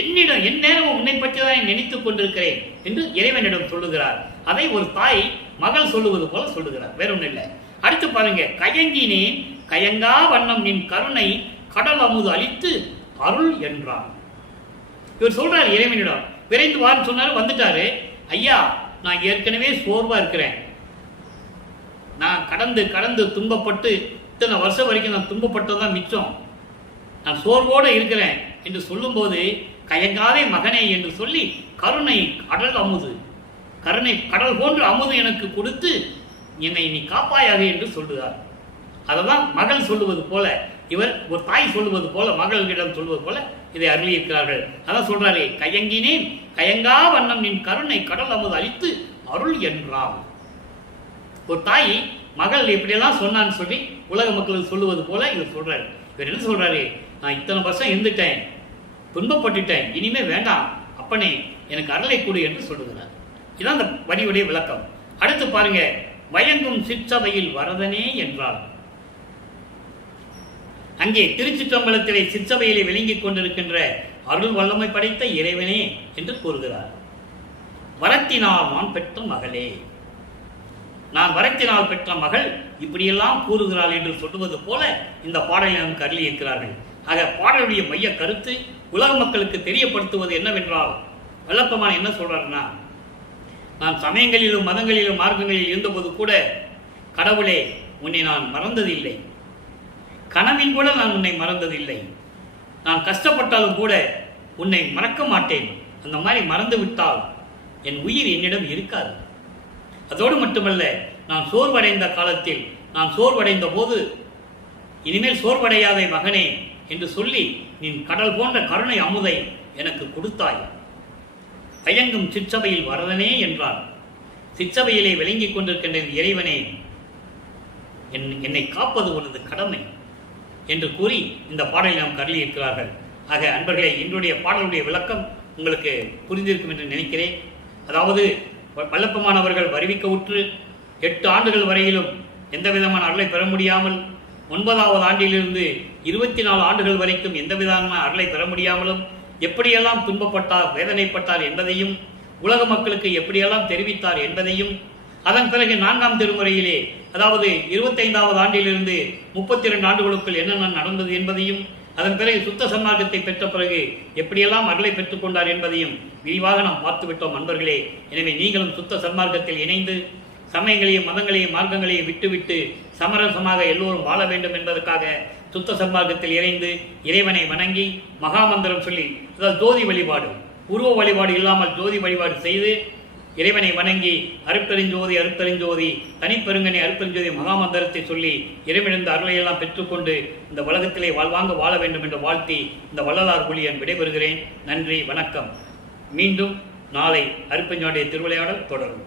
என்னிடம் என் நேரமும் உன்னை பற்றி தான் நினைத்துக் கொண்டிருக்கிறேன் என்று இறைவனிடம் சொல்லுகிறார். அதை ஒரு தாய் மகள் சொல்லுவது போல சொல்லுகிறார். வேற ஒன்றும் இல்லை. அடுத்து பாருங்க, கயங்கினேன் கயங்கா வண்ணம் நின் கருணை கடல் அமுது அளித்து அருள் என்றான். இவர் சொல்றாரு இறைவனிடம், விரைந்து வான்னு சொன்னாரு, வந்துட்டாரு. ஐயா நான் ஏற்கனவே சோர்வா இருக்கிறேன், நான் கடந்து துன்பப்பட்டு இத்தனை வருஷம் வரைக்கும் நான் துன்பப்பட்டதான் மிச்சம், நான் சோர்வோடு இருக்கிறேன் என்று சொல்லும்போது, கயங்காதே மகனே என்று சொல்லி கருணை கடல் அமுது, கருணை கடல் போன்ற அமுது எனக்கு கொடுத்து என்னை நீ காப்பாயாக என்று சொல்லுகிறார். அததான் மகள் சொல்லுவது போல, இவர் ஒரு தாய் சொல்லுவது போல, மகளிடம் சொல்வது போல இதை அருளியிருக்கிறார்கள். அதான் சொல்றாரு, கயங்கினேன் கயங்கா வண்ணம் நின் கருணை கடல் அமுது அளித்து அருள் என்றான். ஒரு தாய் மகள் எப்படியெல்லாம் சொன்னான்னு சொல்லி உலக மக்களுக்கு சொல்லுவது போல இவர் சொல்றாரு. இவர் என்ன சொல்றாரு? நான் இத்தனை வருஷம் இருந்துட்டேன், துன்பப்பட்டுட்டேன், இனிமே வேண்டாம் அப்பனே எனக்கு அருளை கொடு என்று சொல்லுகிறார். இதான் அந்த வரியுடைய விளக்கம். அடுத்து பாருங்க, வயங்கும் சிற்சபையில் வரதனே என்றார். அங்கே திருச்சிற்றம்பலத்திலே சிற்சபையிலே விளங்கிக் கொண்டிருக்கின்ற அருள் வல்லமை படைத்த இறைவனே என்று கூறுகிறார். வரத்தினால் நான் பெற்ற மகளே, நான் வரத்தினால் பெற்ற மகள் இப்படியெல்லாம் கூறுகிறாள் என்று சொல்லுவது போல இந்த பாடலை நமக்கு அருளி இருக்கிறார்கள். ஆக பாடலுடைய மைய கருத்து உலக மக்களுக்கு தெரியப்படுத்துவது என்னவென்றால், வல்லப்பெருமான் என்ன சொல்றாருன்னா, நான் சமயங்களிலும் மதங்களிலும் மார்க்கங்களில் இருந்தபோது கூட கடவுளே உன்னை நான் மறந்ததில்லை, கனவின் கூட நான் உன்னை மறந்ததில்லை, நான் கஷ்டப்பட்டாலும் கூட உன்னை மறக்க மாட்டேன், அந்த மாதிரி மறந்து விட்டால் என் உயிர் என்னிடம் இருக்காது. அதோடு மட்டுமல்ல, நான் சோர்வடைந்த காலத்தில், நான் சோர்வடைந்த போது இனிமேல் சோர்வடையாதே மகனே என்று சொல்லி நீ கடல் போன்ற கருணை அமுதை எனக்கு கொடுத்தாய். பயங்கும் சிற்சபையில் வரதனே என்றார். சிற்சபையிலே விளங்கிக் கொண்டிருக்கின்ற இறைவனே, என்னை காப்பது உனது கடமை என்று கூறி இந்த பாடலை நாம் கருளியிருக்கிறார்கள். ஆக அன்பர்களே, இன்றைய பாடலுடைய விளக்கம் உங்களுக்கு புரிந்திருக்கும் என்று நினைக்கிறேன். அதாவது வல்லப்பெருமான் அவர்கள் வருவிக்க உற்று 8 ஆண்டுகள் வரையிலும் எந்த விதமான அருளை பெற முடியாமல், 9வது ஆண்டிலிருந்து 24 ஆண்டுகள் வரைக்கும் எந்த விதமான அருளை பெற முடியாமலும் எப்படியெல்லாம் துன்பப்பட்டார், வேதனைப்பட்டார் என்பதையும், உலக மக்களுக்கு எப்படியெல்லாம் தெரிவித்தார் என்பதையும், அதன் பிறகு 4ஆம் திருமுறையிலே, அதாவது 25வது ஆண்டிலிருந்து 32 ஆண்டுகளுக்குள் என்னென்ன நடந்தது என்பதையும், அதன் பிறகு சுத்த சன்மார்க்கத்தை பெற்ற பிறகு எப்படியெல்லாம் அருளை பெற்றுக் கொண்டார் என்பதையும் விரிவாக நாம் பார்த்துவிட்டோம் அன்பர்களே. எனவே நீங்களும் சுத்த சன்மார்க்கத்தில் இணைந்து சமயங்களையும் மதங்களையும் மார்க்கங்களையும் விட்டுவிட்டு சமரசமாக எல்லோரும் வாழ வேண்டும் என்பதற்காக சுத்த சன்மார்க்கத்தில் இணைந்து இறைவனை வணங்கி மகாமந்திரம் சொல்லி, அதாவது ஜோதி வழிபாடு, உருவ வழிபாடு இல்லாமல் ஜோதி வழிபாடு செய்து இறைவனை வணங்கி அருட்பெருஞ்சோதி அருட்பெருஞ்சோதி தனிப்பெருங்கனி அருட்பெருஞ்சோதி மகாமந்திரத்தை சொல்லி இறைவனிருந்த அருளையெல்லாம் பெற்றுக்கொண்டு இந்த உலகத்திலே வாழ்வாங்க வாழ வேண்டும் என்று வாழ்த்தி இந்த வள்ளலார் புலியன் விடைபெறுகிறேன். நன்றி, வணக்கம். மீண்டும் நாளை அருட்பெருஞ்சோதியுடைய திருவிளையாடல் தொடரும்.